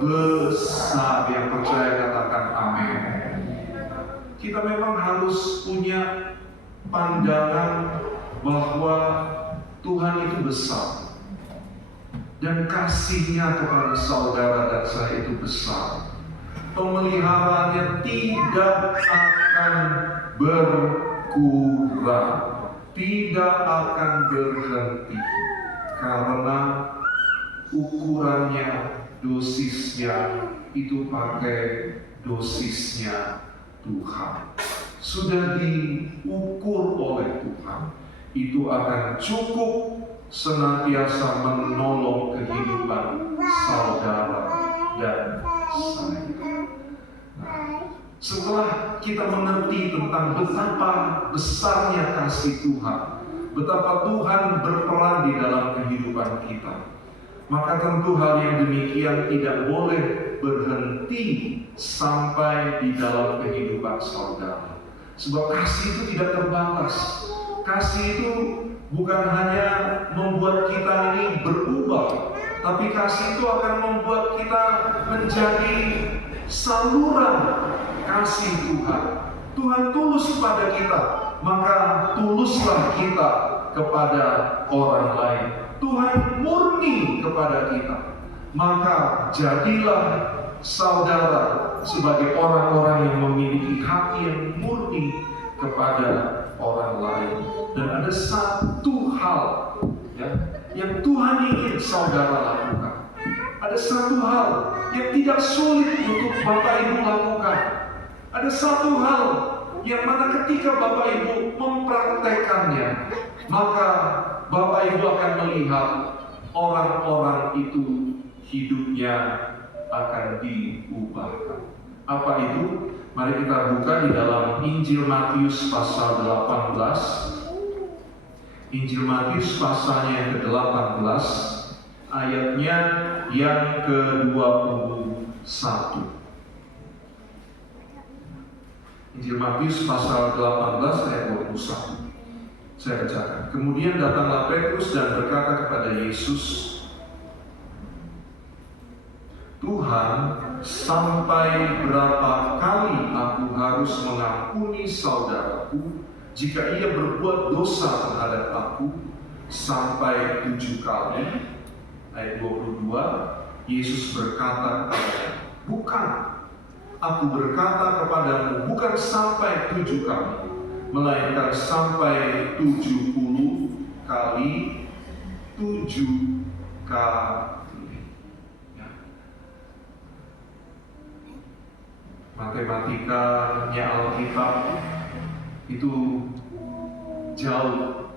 besar. Yang percaya katakan amin. Kita memang harus punya pandangan bahwa Tuhan itu besar dan kasihnya kepada saudara dan saya itu besar. Pemeliharaannya tidak akan berkurang, tidak akan berhenti, karena ukurannya, dosisnya itu pakai dosisnya Tuhan. Sudah diukur oleh Tuhan, itu akan cukup senantiasa menolong kehidupan saudara dan saya. Setelah kita mengerti tentang betapa besarnya kasih Tuhan, betapa Tuhan berperan di dalam kehidupan kita, maka tentu hal yang demikian tidak boleh berhenti sampai di dalam kehidupan saudara. Sebab kasih itu tidak terbatas. Kasih itu bukan hanya membuat kita ini berubah, tapi kasih itu akan membuat kita menjadi saluran kasih Tuhan. Tuhan tulus kepada kita, maka tuluslah kita kepada orang lain. Tuhan murni kepada kita, maka jadilah saudara sebagai orang-orang yang memiliki hati yang murni kepada orang lain. Dan ada satu hal ya, yang Tuhan ingin saudara lakukan. Ada satu hal yang tidak sulit untuk Bapak Ibu lakukan. Ada satu hal yang mana ketika Bapak Ibu mempraktekannya, maka Bapak Ibu akan melihat orang-orang itu hidupnya akan diubahkan. Apa itu? Mari kita buka di dalam Injil Matius pasal 18. Injil Matius pasalnya yang ke-18, ayatnya yang ke-21. Injil Matius pasal 18 ayat 21. Saya bacakan. Kemudian datanglah Petrus dan berkata kepada Yesus, Tuhan, sampai berapa kali aku harus mengampuni saudaraku jika ia berbuat dosa terhadap aku? Sampai 7 kali. Ayat 22, Yesus berkata kepadanya, bukan, aku berkata kepadamu, bukan sampai 7 kali, melainkan sampai 70 kali 7 kali. Ya. Matematikanya Alkitab itu jauh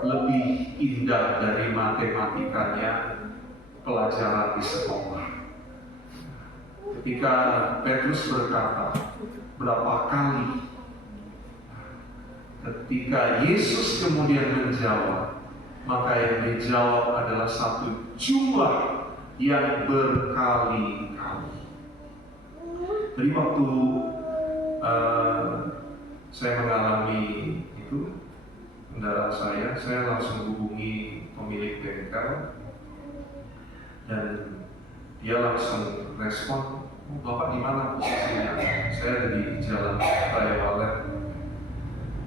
lebih indah dari matematikanya pelajaran di sekolah. Ketika Petrus berkata, berapa kali? Ketika Yesus kemudian menjawab, maka yang dijawab adalah satu jumlah yang berkali-kali. Jadi waktu saya mengalami itu, kendaraan saya langsung hubungi pemilik bengkel dan dia langsung respon, Bapak di mana posisinya? Saya ada di Jalan Raya Walet.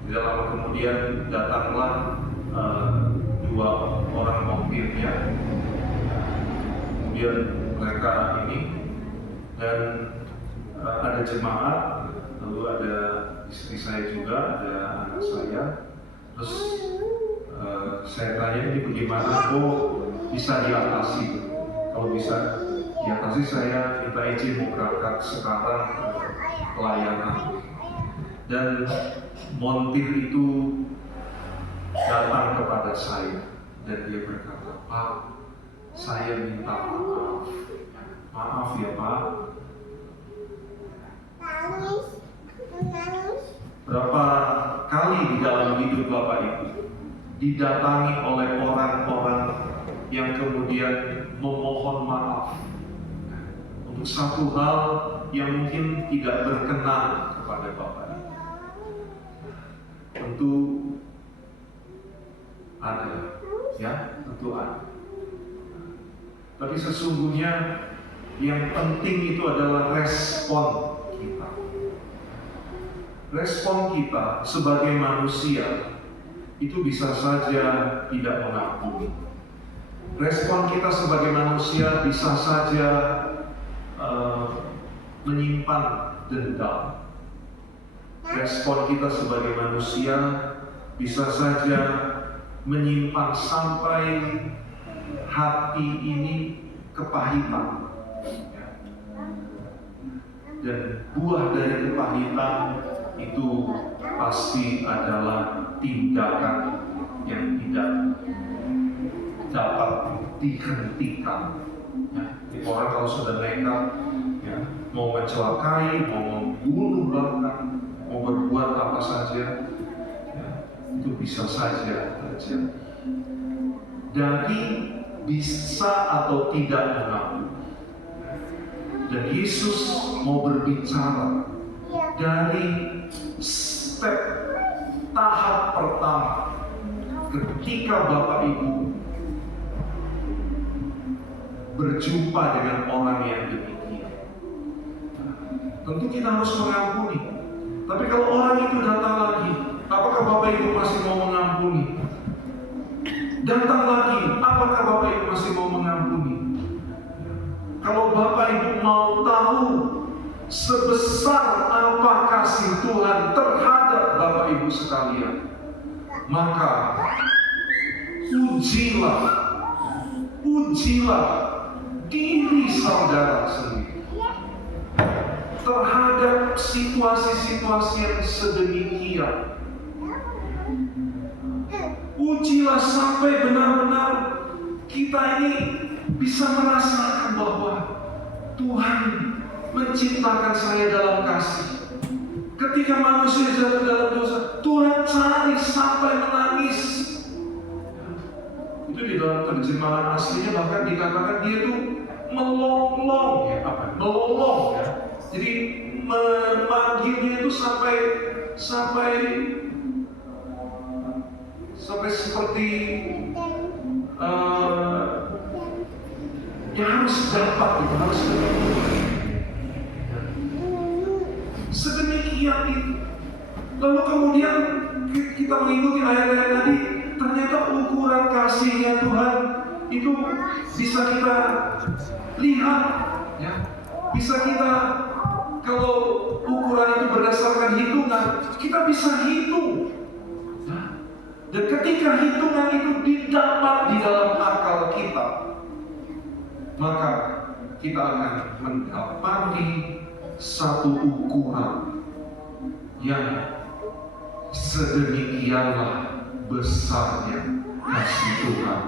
Tidak lama kemudian datanglah 2 orang mobilnya. Kemudian mereka ini dan ada jemaat, lalu ada istri saya juga, ada anak saya. Terus saya tanya, ini bagaimana? Oh, bisa diatasi. Kalau bisa diatasi, saya minta izin mau berangkat sekarang pelayanan. Dan montir itu datang kepada saya dan dia berkata, Pak, saya minta maaf. Maaf ya Pak. Berapa kali di dalam hidup Bapak Ibu didatangi oleh orang-orang yang kemudian memohon maaf untuk satu hal yang mungkin tidak berkenan kepada Bapak Ibu. Tentu ada, ya, tentu ada. Tapi sesungguhnya yang penting itu adalah respon kita. Respon kita sebagai manusia itu bisa saja tidak mengampuni. Respon kita sebagai manusia bisa saja menyimpan dendam. Respon kita sebagai manusia bisa saja menyimpan sampai hati ini kepahitan. Dan buah dari kepahitan itu pasti adalah tindakan yang tidak dapat dihentikan. Orang kalau sudah nekat, ya, mau mencelakai, mau membunuh bahkan, mau berbuat apa saja, ya, itu bisa saja terjadi. Dari bisa atau tidak mengampuni. Dan Yesus mau berbicara dari step tahap pertama. Ketika Bapak Ibu berjumpa dengan orang yang demikian, tentu kita harus mengampuni. Tapi kalau orang itu datang lagi, apakah Bapak Ibu masih mau mengampuni? Datang lagi, apakah Bapak Ibu masih mau mengampuni? Kalau Bapak Ibu mau tahu sebesar apa kasih Tuhan terhadap Bapak Ibu sekalian, maka ujilah diri saudara sendiri. terhadap situasi-situasi yang sedemikian. Ujilah sampai benar-benar kita ini bisa merasakan bahwa Tuhan menciptakan saya dalam kasih. Ketika manusia jatuh dalam dosa, Tuhan cari sampai menangis. Itu di dalam terjemahan aslinya bahkan dikatakan dia itu melolong ya, melolong ya. Jadi memanggilnya itu sampai seperti ya harus dapat gitu, harus dapat. Sedemikian itu. Lalu kemudian kita mengikuti ayat-ayat tadi, ternyata ukuran kasihnya Tuhan itu bisa kita lihat, ya. Bisa kita, kalau ukuran itu berdasarkan hitungan, kita bisa hitung. Dan ketika hitungan itu didapat di dalam akal kita, maka kita akan mendapati satu ukuran yang sedemikianlah besarnya kasih Tuhan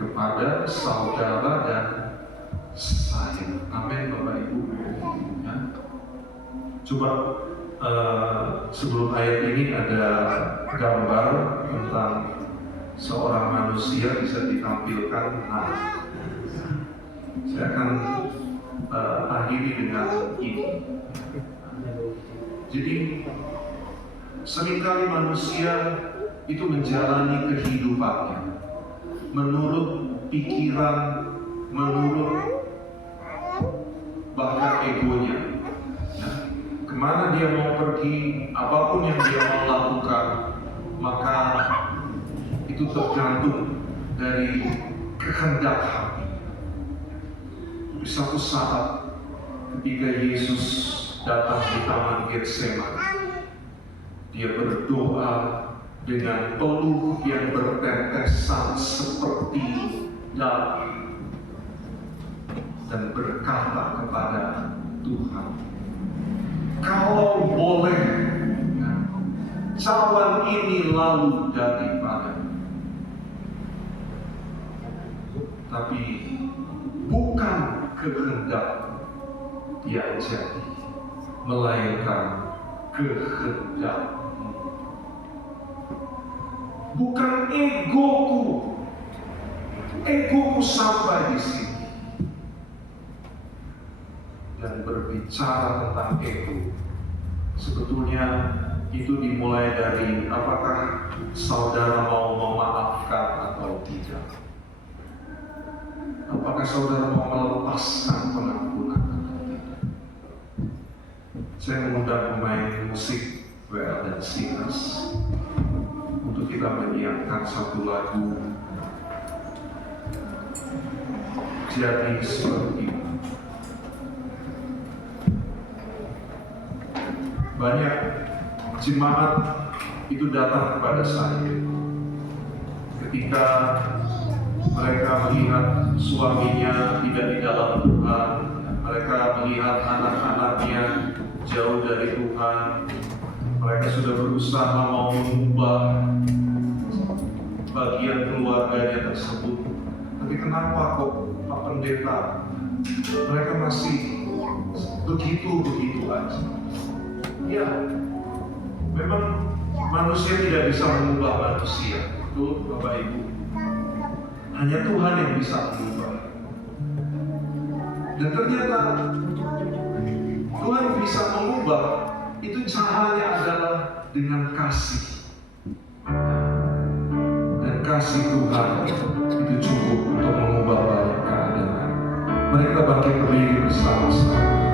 kepada saudara dan saya. Amin, Bapak Ibu. Ya. Coba sebelum ayat ini ada gambar tentang seorang manusia bisa ditampilkan. Nah, saya akan akhiri dengan ini. Jadi seringkali manusia itu menjalani kehidupannya menurut pikiran, menurut bahkan egonya. Kemana dia mau pergi, apapun yang dia mau lakukan, maka itu tergantung dari kehendak hati. Di satu saat ketika Yesus datang di Taman Getsemani, dia berdoa dengan peluh yang bertetesan seperti darah dan berkata kepada Tuhan, kalau boleh, cawan ini lalu daripada, tapi bukan kehendak yang jadi, melainkan kehendak. Bukan egoku sampai di sini. Dan berbicara tentang ego, sebetulnya itu dimulai dari apakah saudara mau memaafkan atau tidak. Apakah saudara mau melepaskan pengampunan atau tidak. Saya mengundang pemain musik WL dan Sinas untuk kita menyiapkan satu lagu Jadi Seperti. Banyak jemaat itu datang kepada saya ketika mereka melihat suaminya tidak di dalam Tuhan, mereka melihat anak-anaknya jauh dari Tuhan, mereka sudah berusaha mau mengubah bagian keluarganya tersebut, tapi kenapa kok Pak Pendeta mereka masih begitu aja? Ya, memang manusia tidak bisa mengubah manusia, betul Bapak Ibu. Hanya Tuhan yang bisa mengubah. Dan ternyata Tuhan bisa mengubah, itu caranya adalah dengan kasih. Dan kasih Tuhan itu cukup untuk mengubah banyak keadaan. Mereka bangkit berdiri bersama-sama.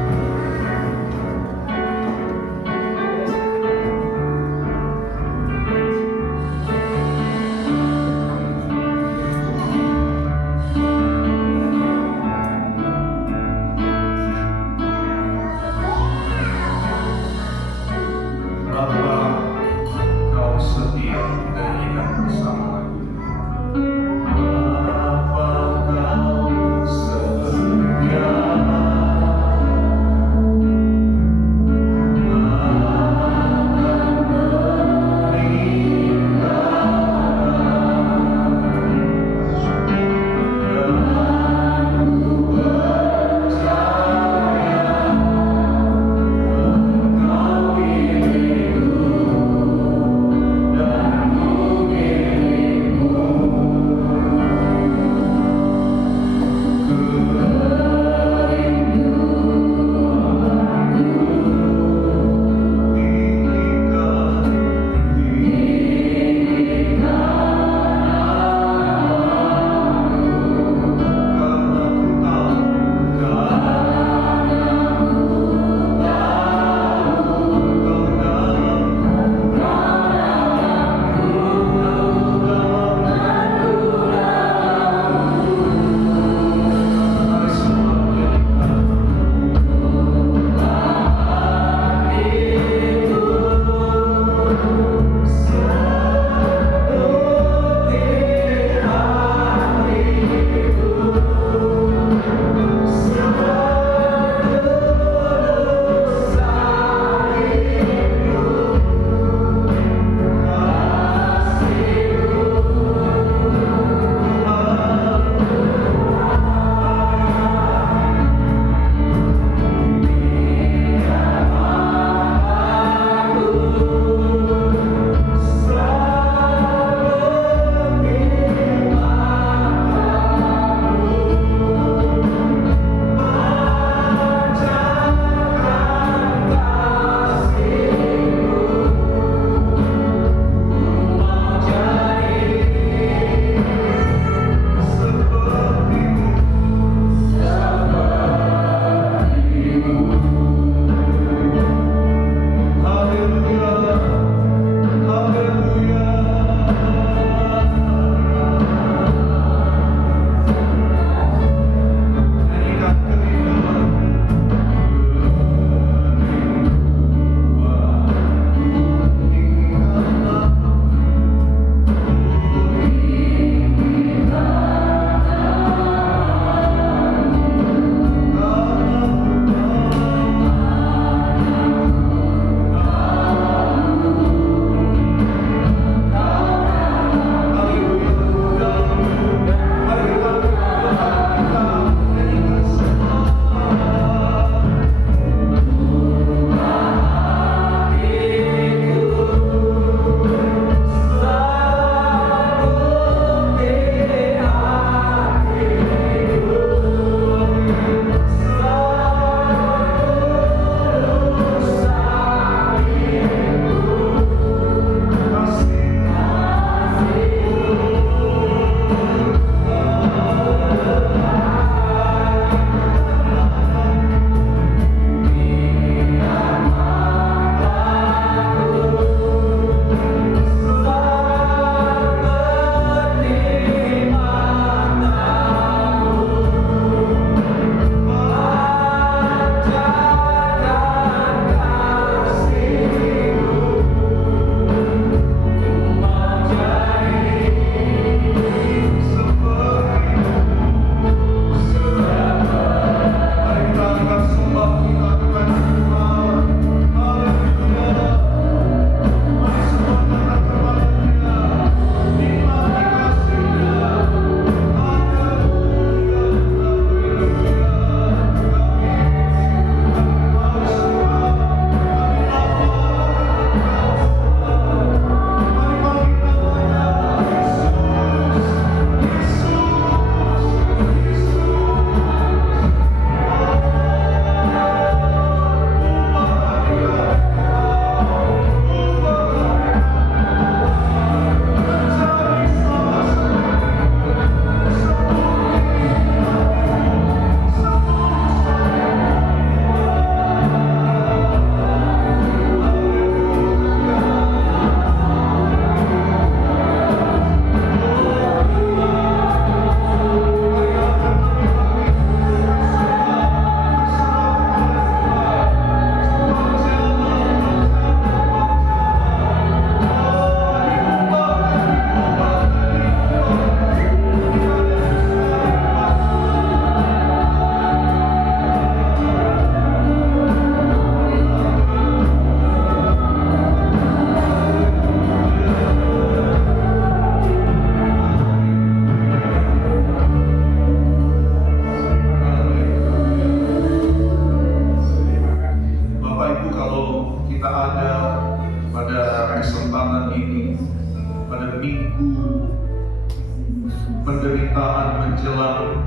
penderitaan menjelang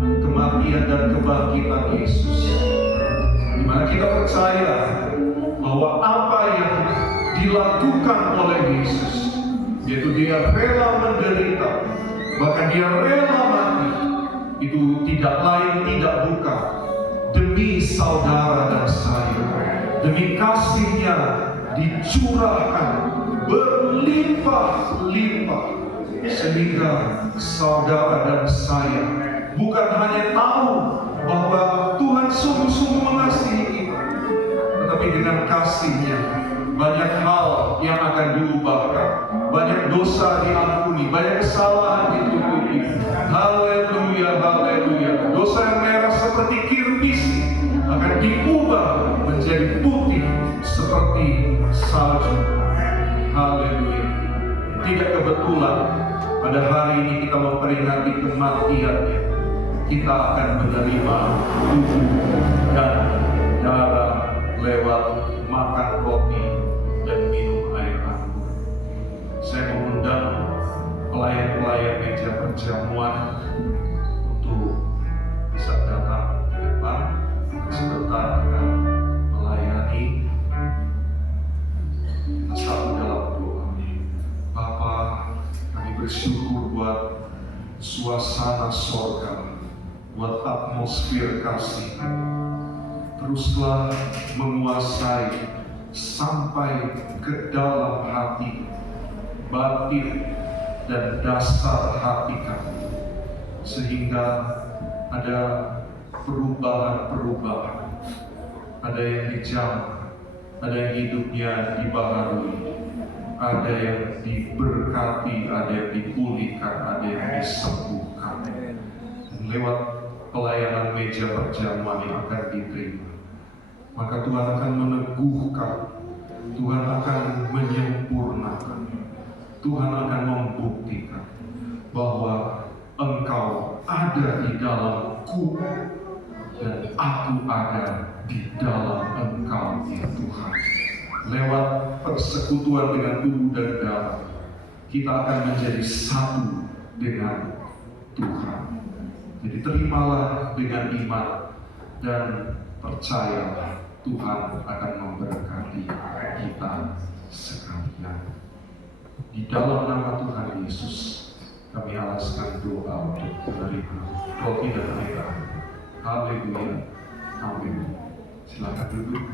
kematian dan kebangkitan Yesus, di mana kita percaya bahwa apa yang dilakukan oleh Yesus, yaitu Dia rela menderita, bahkan Dia rela mati, itu tidak lain tidak bukan demi saudara dan saya, demi kasih-Nya dicurahkan berlimpah-limpah, sehingga saudara dan saya bukan hanya tahu bahwa Tuhan sungguh-sungguh mengasihi kita, tetapi dengan kasih-Nya banyak hal yang akan diubahkan, banyak dosa diampuni, banyak kesalahan ditutupi. Haleluya, haleluya. Dosa yang merah seperti kirmisi akan diubah menjadi putih seperti salju. Haleluya. Tidak kebetulan pada hari ini kita memperingati kematiannya, kita akan menerima tubuh dan darah lewat makan roti dan minum air anggur. Saya mengundang pelayan-pelayan meja perjamuan untuk bisa datang ke depan, sebentar akan melayani. Kita satu dalam doa. Bapa, kami bersyukur buat suasana sorga, buat atmosfer kasih. Teruslah menguasai sampai ke dalam hati, batin dan dasar hati kami, sehingga ada perubahan-perubahan, ada yang dijamah, ada yang hidupnya dibaharui, ada yang diberkati, ada yang dipulihkan, ada yang disembuhkan. Dan lewat pelayanan meja perjamuan yang akan diterima, maka Tuhan akan meneguhkan, Tuhan akan menyempurnakan, Tuhan akan membuktikan bahwa Engkau ada di dalamku dan aku ada di dalam Engkau, ya Tuhan. Lewat persekutuan dengan tubuh dan darah, kita akan menjadi satu dengan Tuhan. Jadi terimalah dengan iman dan percayalah Tuhan akan memberkati kita sekalian. Di dalam nama Tuhan Yesus, kami alaskan doa untuk menerima roti dan air. Haleluya. Amin. Silakan duduk.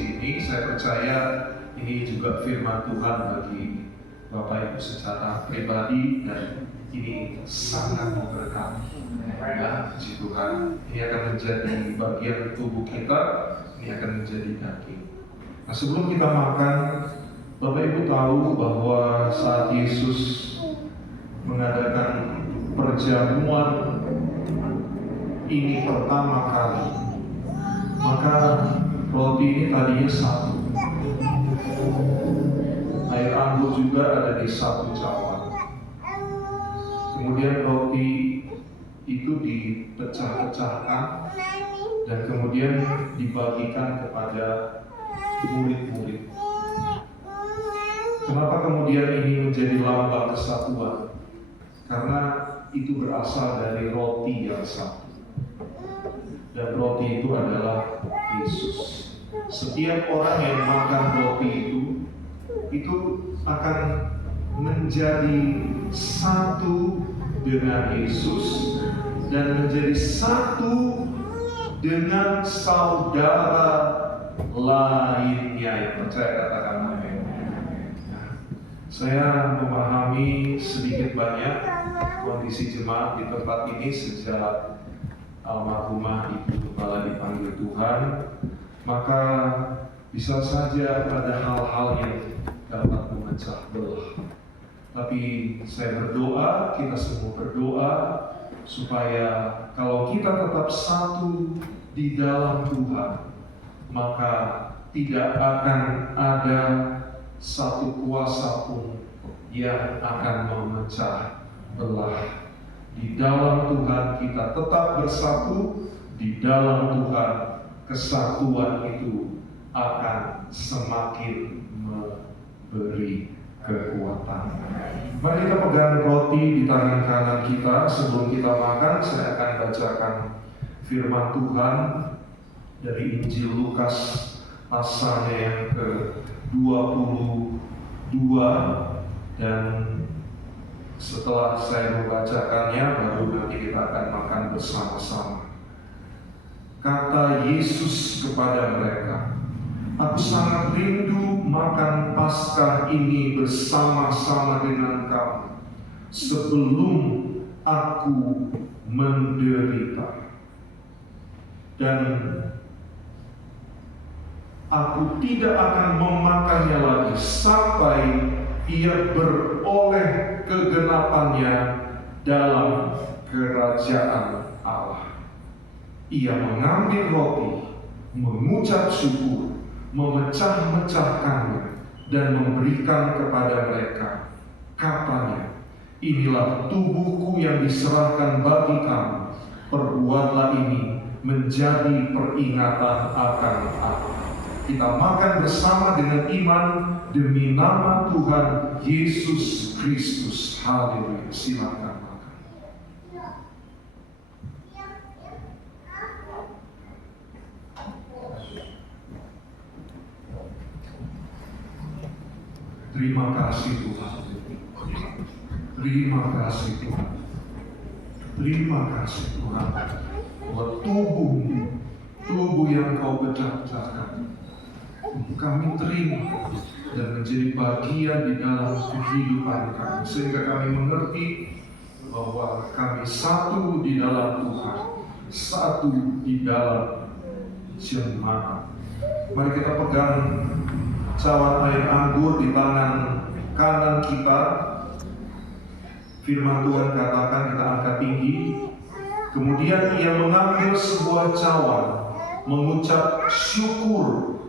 kondisi ini, saya percaya ini juga firman Tuhan bagi Bapak Ibu secara pribadi, dan ini sangat memberkati. Ya, puji Tuhan, ini akan menjadi bagian tubuh kita, ini akan menjadi daging. Nah, sebelum kita makan, Bapak Ibu tahu bahwa saat Yesus mengadakan perjamuan ini pertama kali, maka roti ini tadinya satu, air anggur juga ada di satu cawan. Kemudian roti itu dipecah-pecahkan dan kemudian dibagikan kepada murid-murid. Kenapa kemudian ini menjadi lambang kesatuan? Karena itu berasal dari roti yang satu. Dan roti itu adalah Yesus. Setiap orang yang makan roti itu akan menjadi satu dengan Yesus dan menjadi satu dengan saudara lainnya. Yang percaya katakan amin. Saya memahami sedikit banyak kondisi jemaat di tempat ini sejak almarhumah Ibu Kepala dipanggil Tuhan, maka bisa saja ada hal-hal yang dapat memecah belah. Tapi saya berdoa, kita semua berdoa supaya kalau kita tetap satu di dalam Tuhan, maka tidak akan ada satu kuasa pun yang akan memecah belah. Di dalam Tuhan kita tetap bersatu, di dalam Tuhan kesatuan itu akan semakin memberi kekuatan. Mari kita pegang roti di tangan kanan kita. Sebelum kita makan, saya akan bacakan firman Tuhan dari Injil Lukas pasalnya yang ke-22, dan setelah saya membacakannya baru nanti kita akan makan bersama-sama. Kata Yesus kepada mereka, "Aku sangat rindu makan Paskah ini bersama-sama dengan kamu sebelum aku menderita. Dan aku tidak akan memakannya lagi sampai ia beroleh kegenapannya dalam kerajaan Allah." Ia mengambil roti, mengucap syukur, memecah-mecahkannya, dan memberikan kepada mereka. Katanya, "Inilah tubuhku yang diserahkan bagi kamu. Perbuatlah ini menjadi peringatan akan aku." Kita makan bersama dengan iman demi nama Tuhan Yesus Kristus. Haleluya. Silakan makan. Terima kasih Tuhan. Terima kasih Tuhan. Terima kasih Tuhan. Buat tubuh yang kau pecah-pecahkan, kami terima dan menjadi bagian di dalam kehidupan kami, sehingga kami mengerti bahwa kami satu di dalam Tuhan, satu di dalam jemaat. Mari kita pegang cawan air anggur di tangan kanan kita. Firman Tuhan katakan, kita angkat tinggi. Kemudian ia mengambil sebuah cawan, mengucap syukur,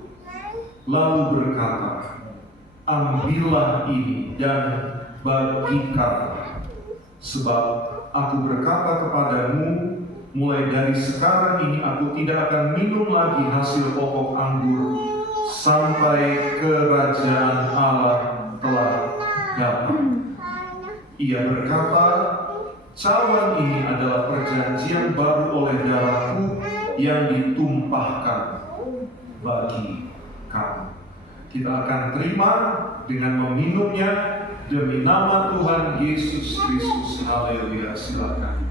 lalu berkata, "Ambillah ini dan bagikanlah. Sebab aku berkata kepadamu, mulai dari sekarang ini aku tidak akan minum lagi hasil pokok anggur sampai kerajaan Allah telah datang." Ia berkata, "Cawan ini adalah perjanjian baru oleh darahku yang ditumpahkan bagi kamu." Kita akan terima dengan meminumnya demi nama Tuhan Yesus Kristus. Haleluya. Silakan.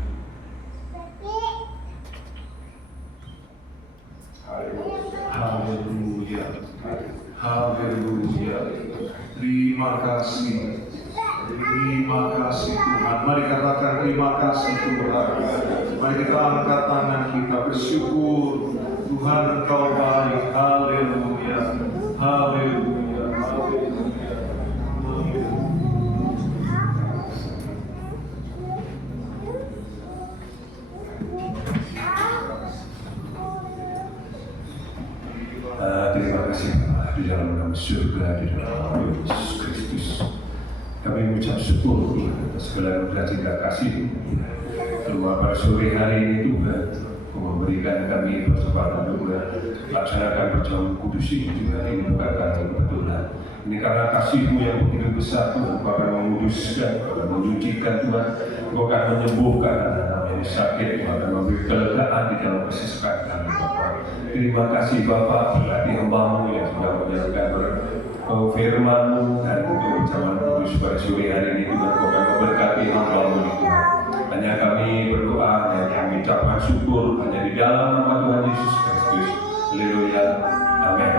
Haleluya. Haleluya. Terima kasih. Terima kasih Tuhan. Mari katakan terima kasih Tuhan. Mari kita angkat tangan kita bersyukur. Tuhan Engkau baik. Haleluya. Haleluya. Haleluya. Terima kasih di dalam nama surga, di dalam nama Yesus Kristus. Kami mengucap syukur Tuhan atas segala anugerah cinta kasih. Terutama pada sore hari ini Tuhan, memberikan kami kesempatan untuk melaksanakan perjamuan kudus ini juga ini bukan kebetulan. Ini karena kasih-Mu yang begitu besar Tuhan, Kau akan menguduskan, Kau akan menyucikan Tuhan, Kau akan menyembuhkan anak-anak yang sakit, Kau akan memberi kelegaan di dalam kesesakan kami Bapak. Terima kasih Bapak, berarti hamba-Mu yang sudah menjalankan firman-Mu dan untuk perjamuan kudus pada sore hari ini Tuhan, Kau akan memberkati hamba-Mu Tuhan. Hanya kami berdoa, hanya kami ucapkan syukur hanya di dalam nama Tuhan Yesus Kristus. Haleluya. Amin.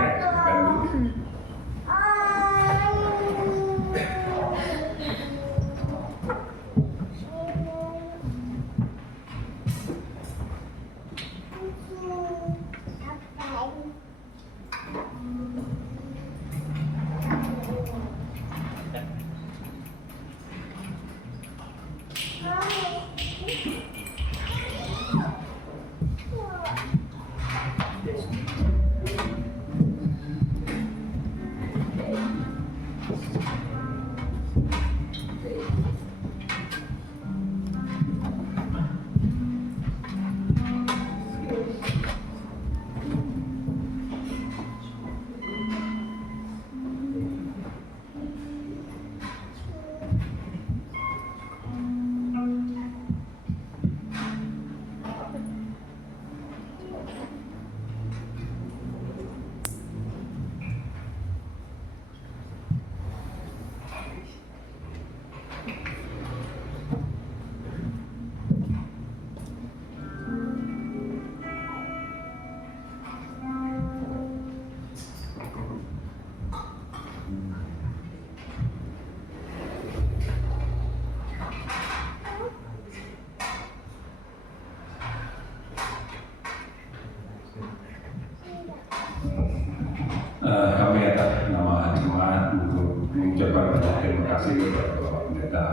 Kami atas nama jemaat untuk mengucapkan banyak terima kasih kepada Bapak Pendeta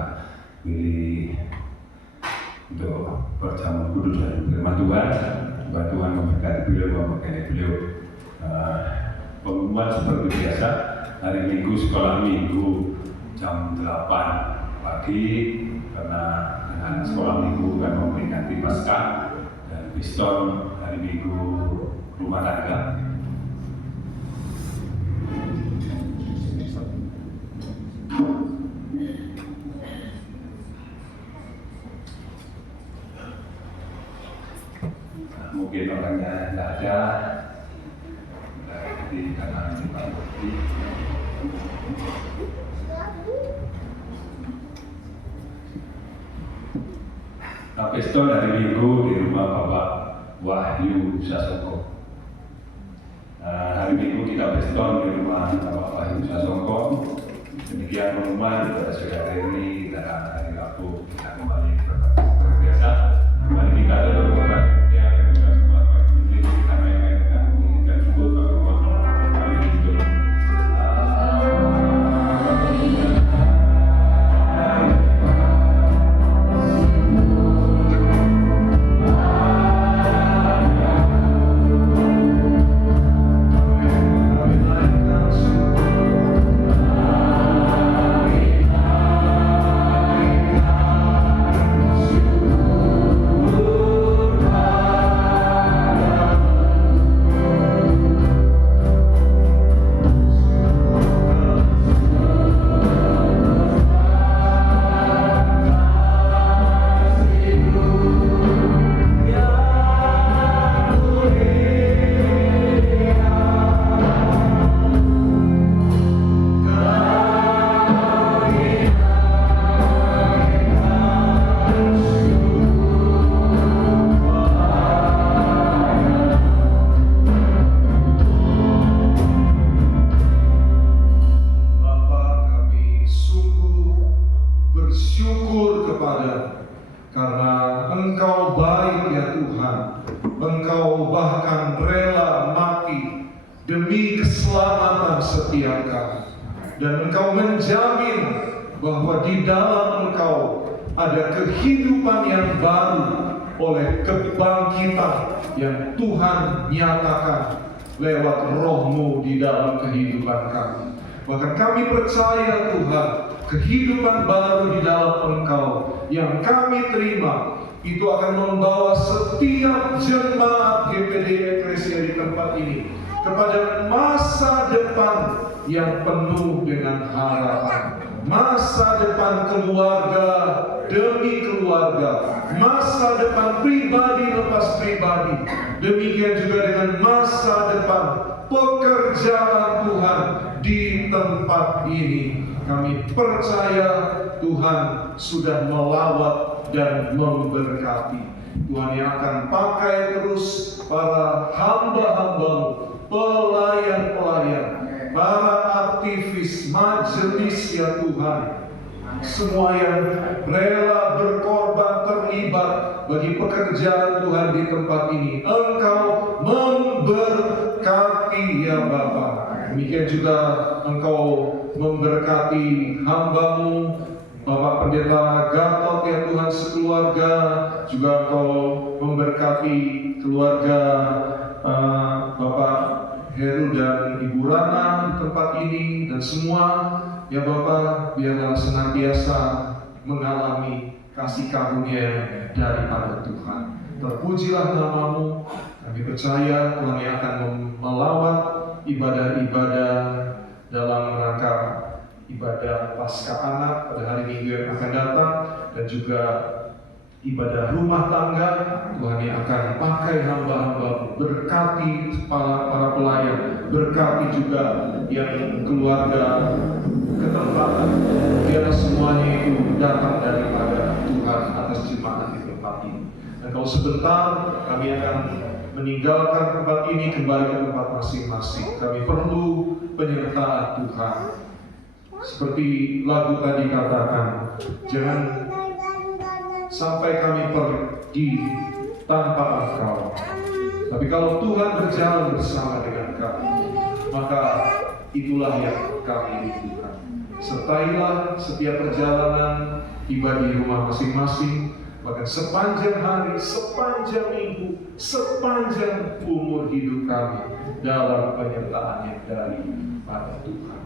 Willy untuk perjamuan kudus dan firman Tuhan. Bahwa Tuhan memberkati beliau, memakai beliau. Pengumuman seperti biasa, hari Minggu sekolah Minggu jam 8 pagi karena dengan sekolah Minggu kan memperingati Paskah dan Kristen hari Minggu rumah tangga. Mungkin orangnya tidak ada, jadi karena kita bukti. Pesta dari Minggu di rumah Bapak Wahyu Sasongko. Hari Minggu kita pesta di rumah Bapak Wahyu Sasongko. Demikian pengumuman pada sore hari ini dan hari Rabu kita kembali berbakti seperti biasa. Mari kita berdoa. karena Engkau baik ya Tuhan. Engkau bahkan rela mati demi keselamatan setiap kami. Dan Engkau menjamin bahwa di dalam Engkau ada kehidupan yang baru oleh kebangkitan yang Tuhan nyatakan lewat Roh-Mu di dalam kehidupan kami. Bahkan kami percaya Tuhan, kehidupan baru di dalam Engkau yang kami terima itu akan membawa setiap jemaat GPD Eklesia di tempat ini kepada masa depan yang penuh dengan harapan. Masa depan keluarga demi keluarga, masa depan pribadi lepas pribadi, demikian juga dengan masa depan pekerjaan Tuhan di tempat ini. Kami percaya Tuhan sudah melawat dan memberkati. Tuhan yang akan pakai terus para hamba-hamba-Mu, pelayan-pelayan, para aktivis majelis ya Tuhan, semua yang rela berkorban terlibat bagi pekerjaan Tuhan di tempat ini. Engkau memberkati ya Bapa. Demikian juga Engkau memberkati hamba-Mu Bapak Pendeta Gatot ya Tuhan sekeluarga. Juga Engkau memberkati keluarga Bapak Heru dan Ibu Rana di tempat ini, dan semua ya Bapa, biarlah senantiasa mengalami kasih karunia daripada Tuhan. Terpujilah nama-Mu. Kami percaya Tuhan yang akan melawat ibadah-ibadah dalam rangka ibadah Paskah Anak pada hari Minggu yang akan datang, dan juga ibadah rumah tangga. Tuhan yang akan pakai hamba-hamba, berkati para pelayan, berkati juga yang keluarga ketempatan. Biarlah semuanya itu datang daripada Tuhan atas jemaat di tempat ini. Dan kalau sebentar kami akan meninggalkan tempat ini, kembali ke tempat masing-masing. Kami perlu penyertaan Tuhan. Seperti lagu tadi katakan, jangan sampai kami pergi tanpa Engkau. Tapi kalau Tuhan berjalan bersama dengan kami, maka itulah yang kami butuhkan. Sertailah setiap perjalanan tiba di rumah masing-masing, bahkan sepanjang hari, sepanjang minggu, sepanjang umur hidup kami dalam penyertaan dari pada Tuhan.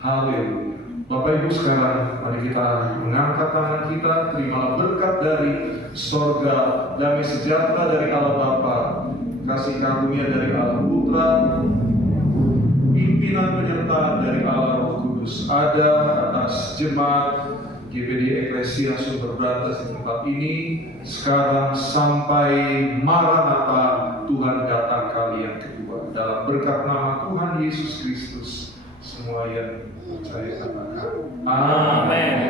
Haleluya. Bapak Ibu sekarang, mari kita mengangkat tangan kita, terimalah berkat dari sorga, damai sejahtera dari Allah Bapa, kasih karunia dari Allah Putra, pimpinan penyertaan dari Allah Roh Kudus ada atas jemaat GPD Eklesia Sumber Brantas di tempat ini, sekarang sampai Maranatha, Tuhan datang kali yang kedua. Dalam berkat nama Tuhan Yesus Kristus, semua yang percaya katakan amin.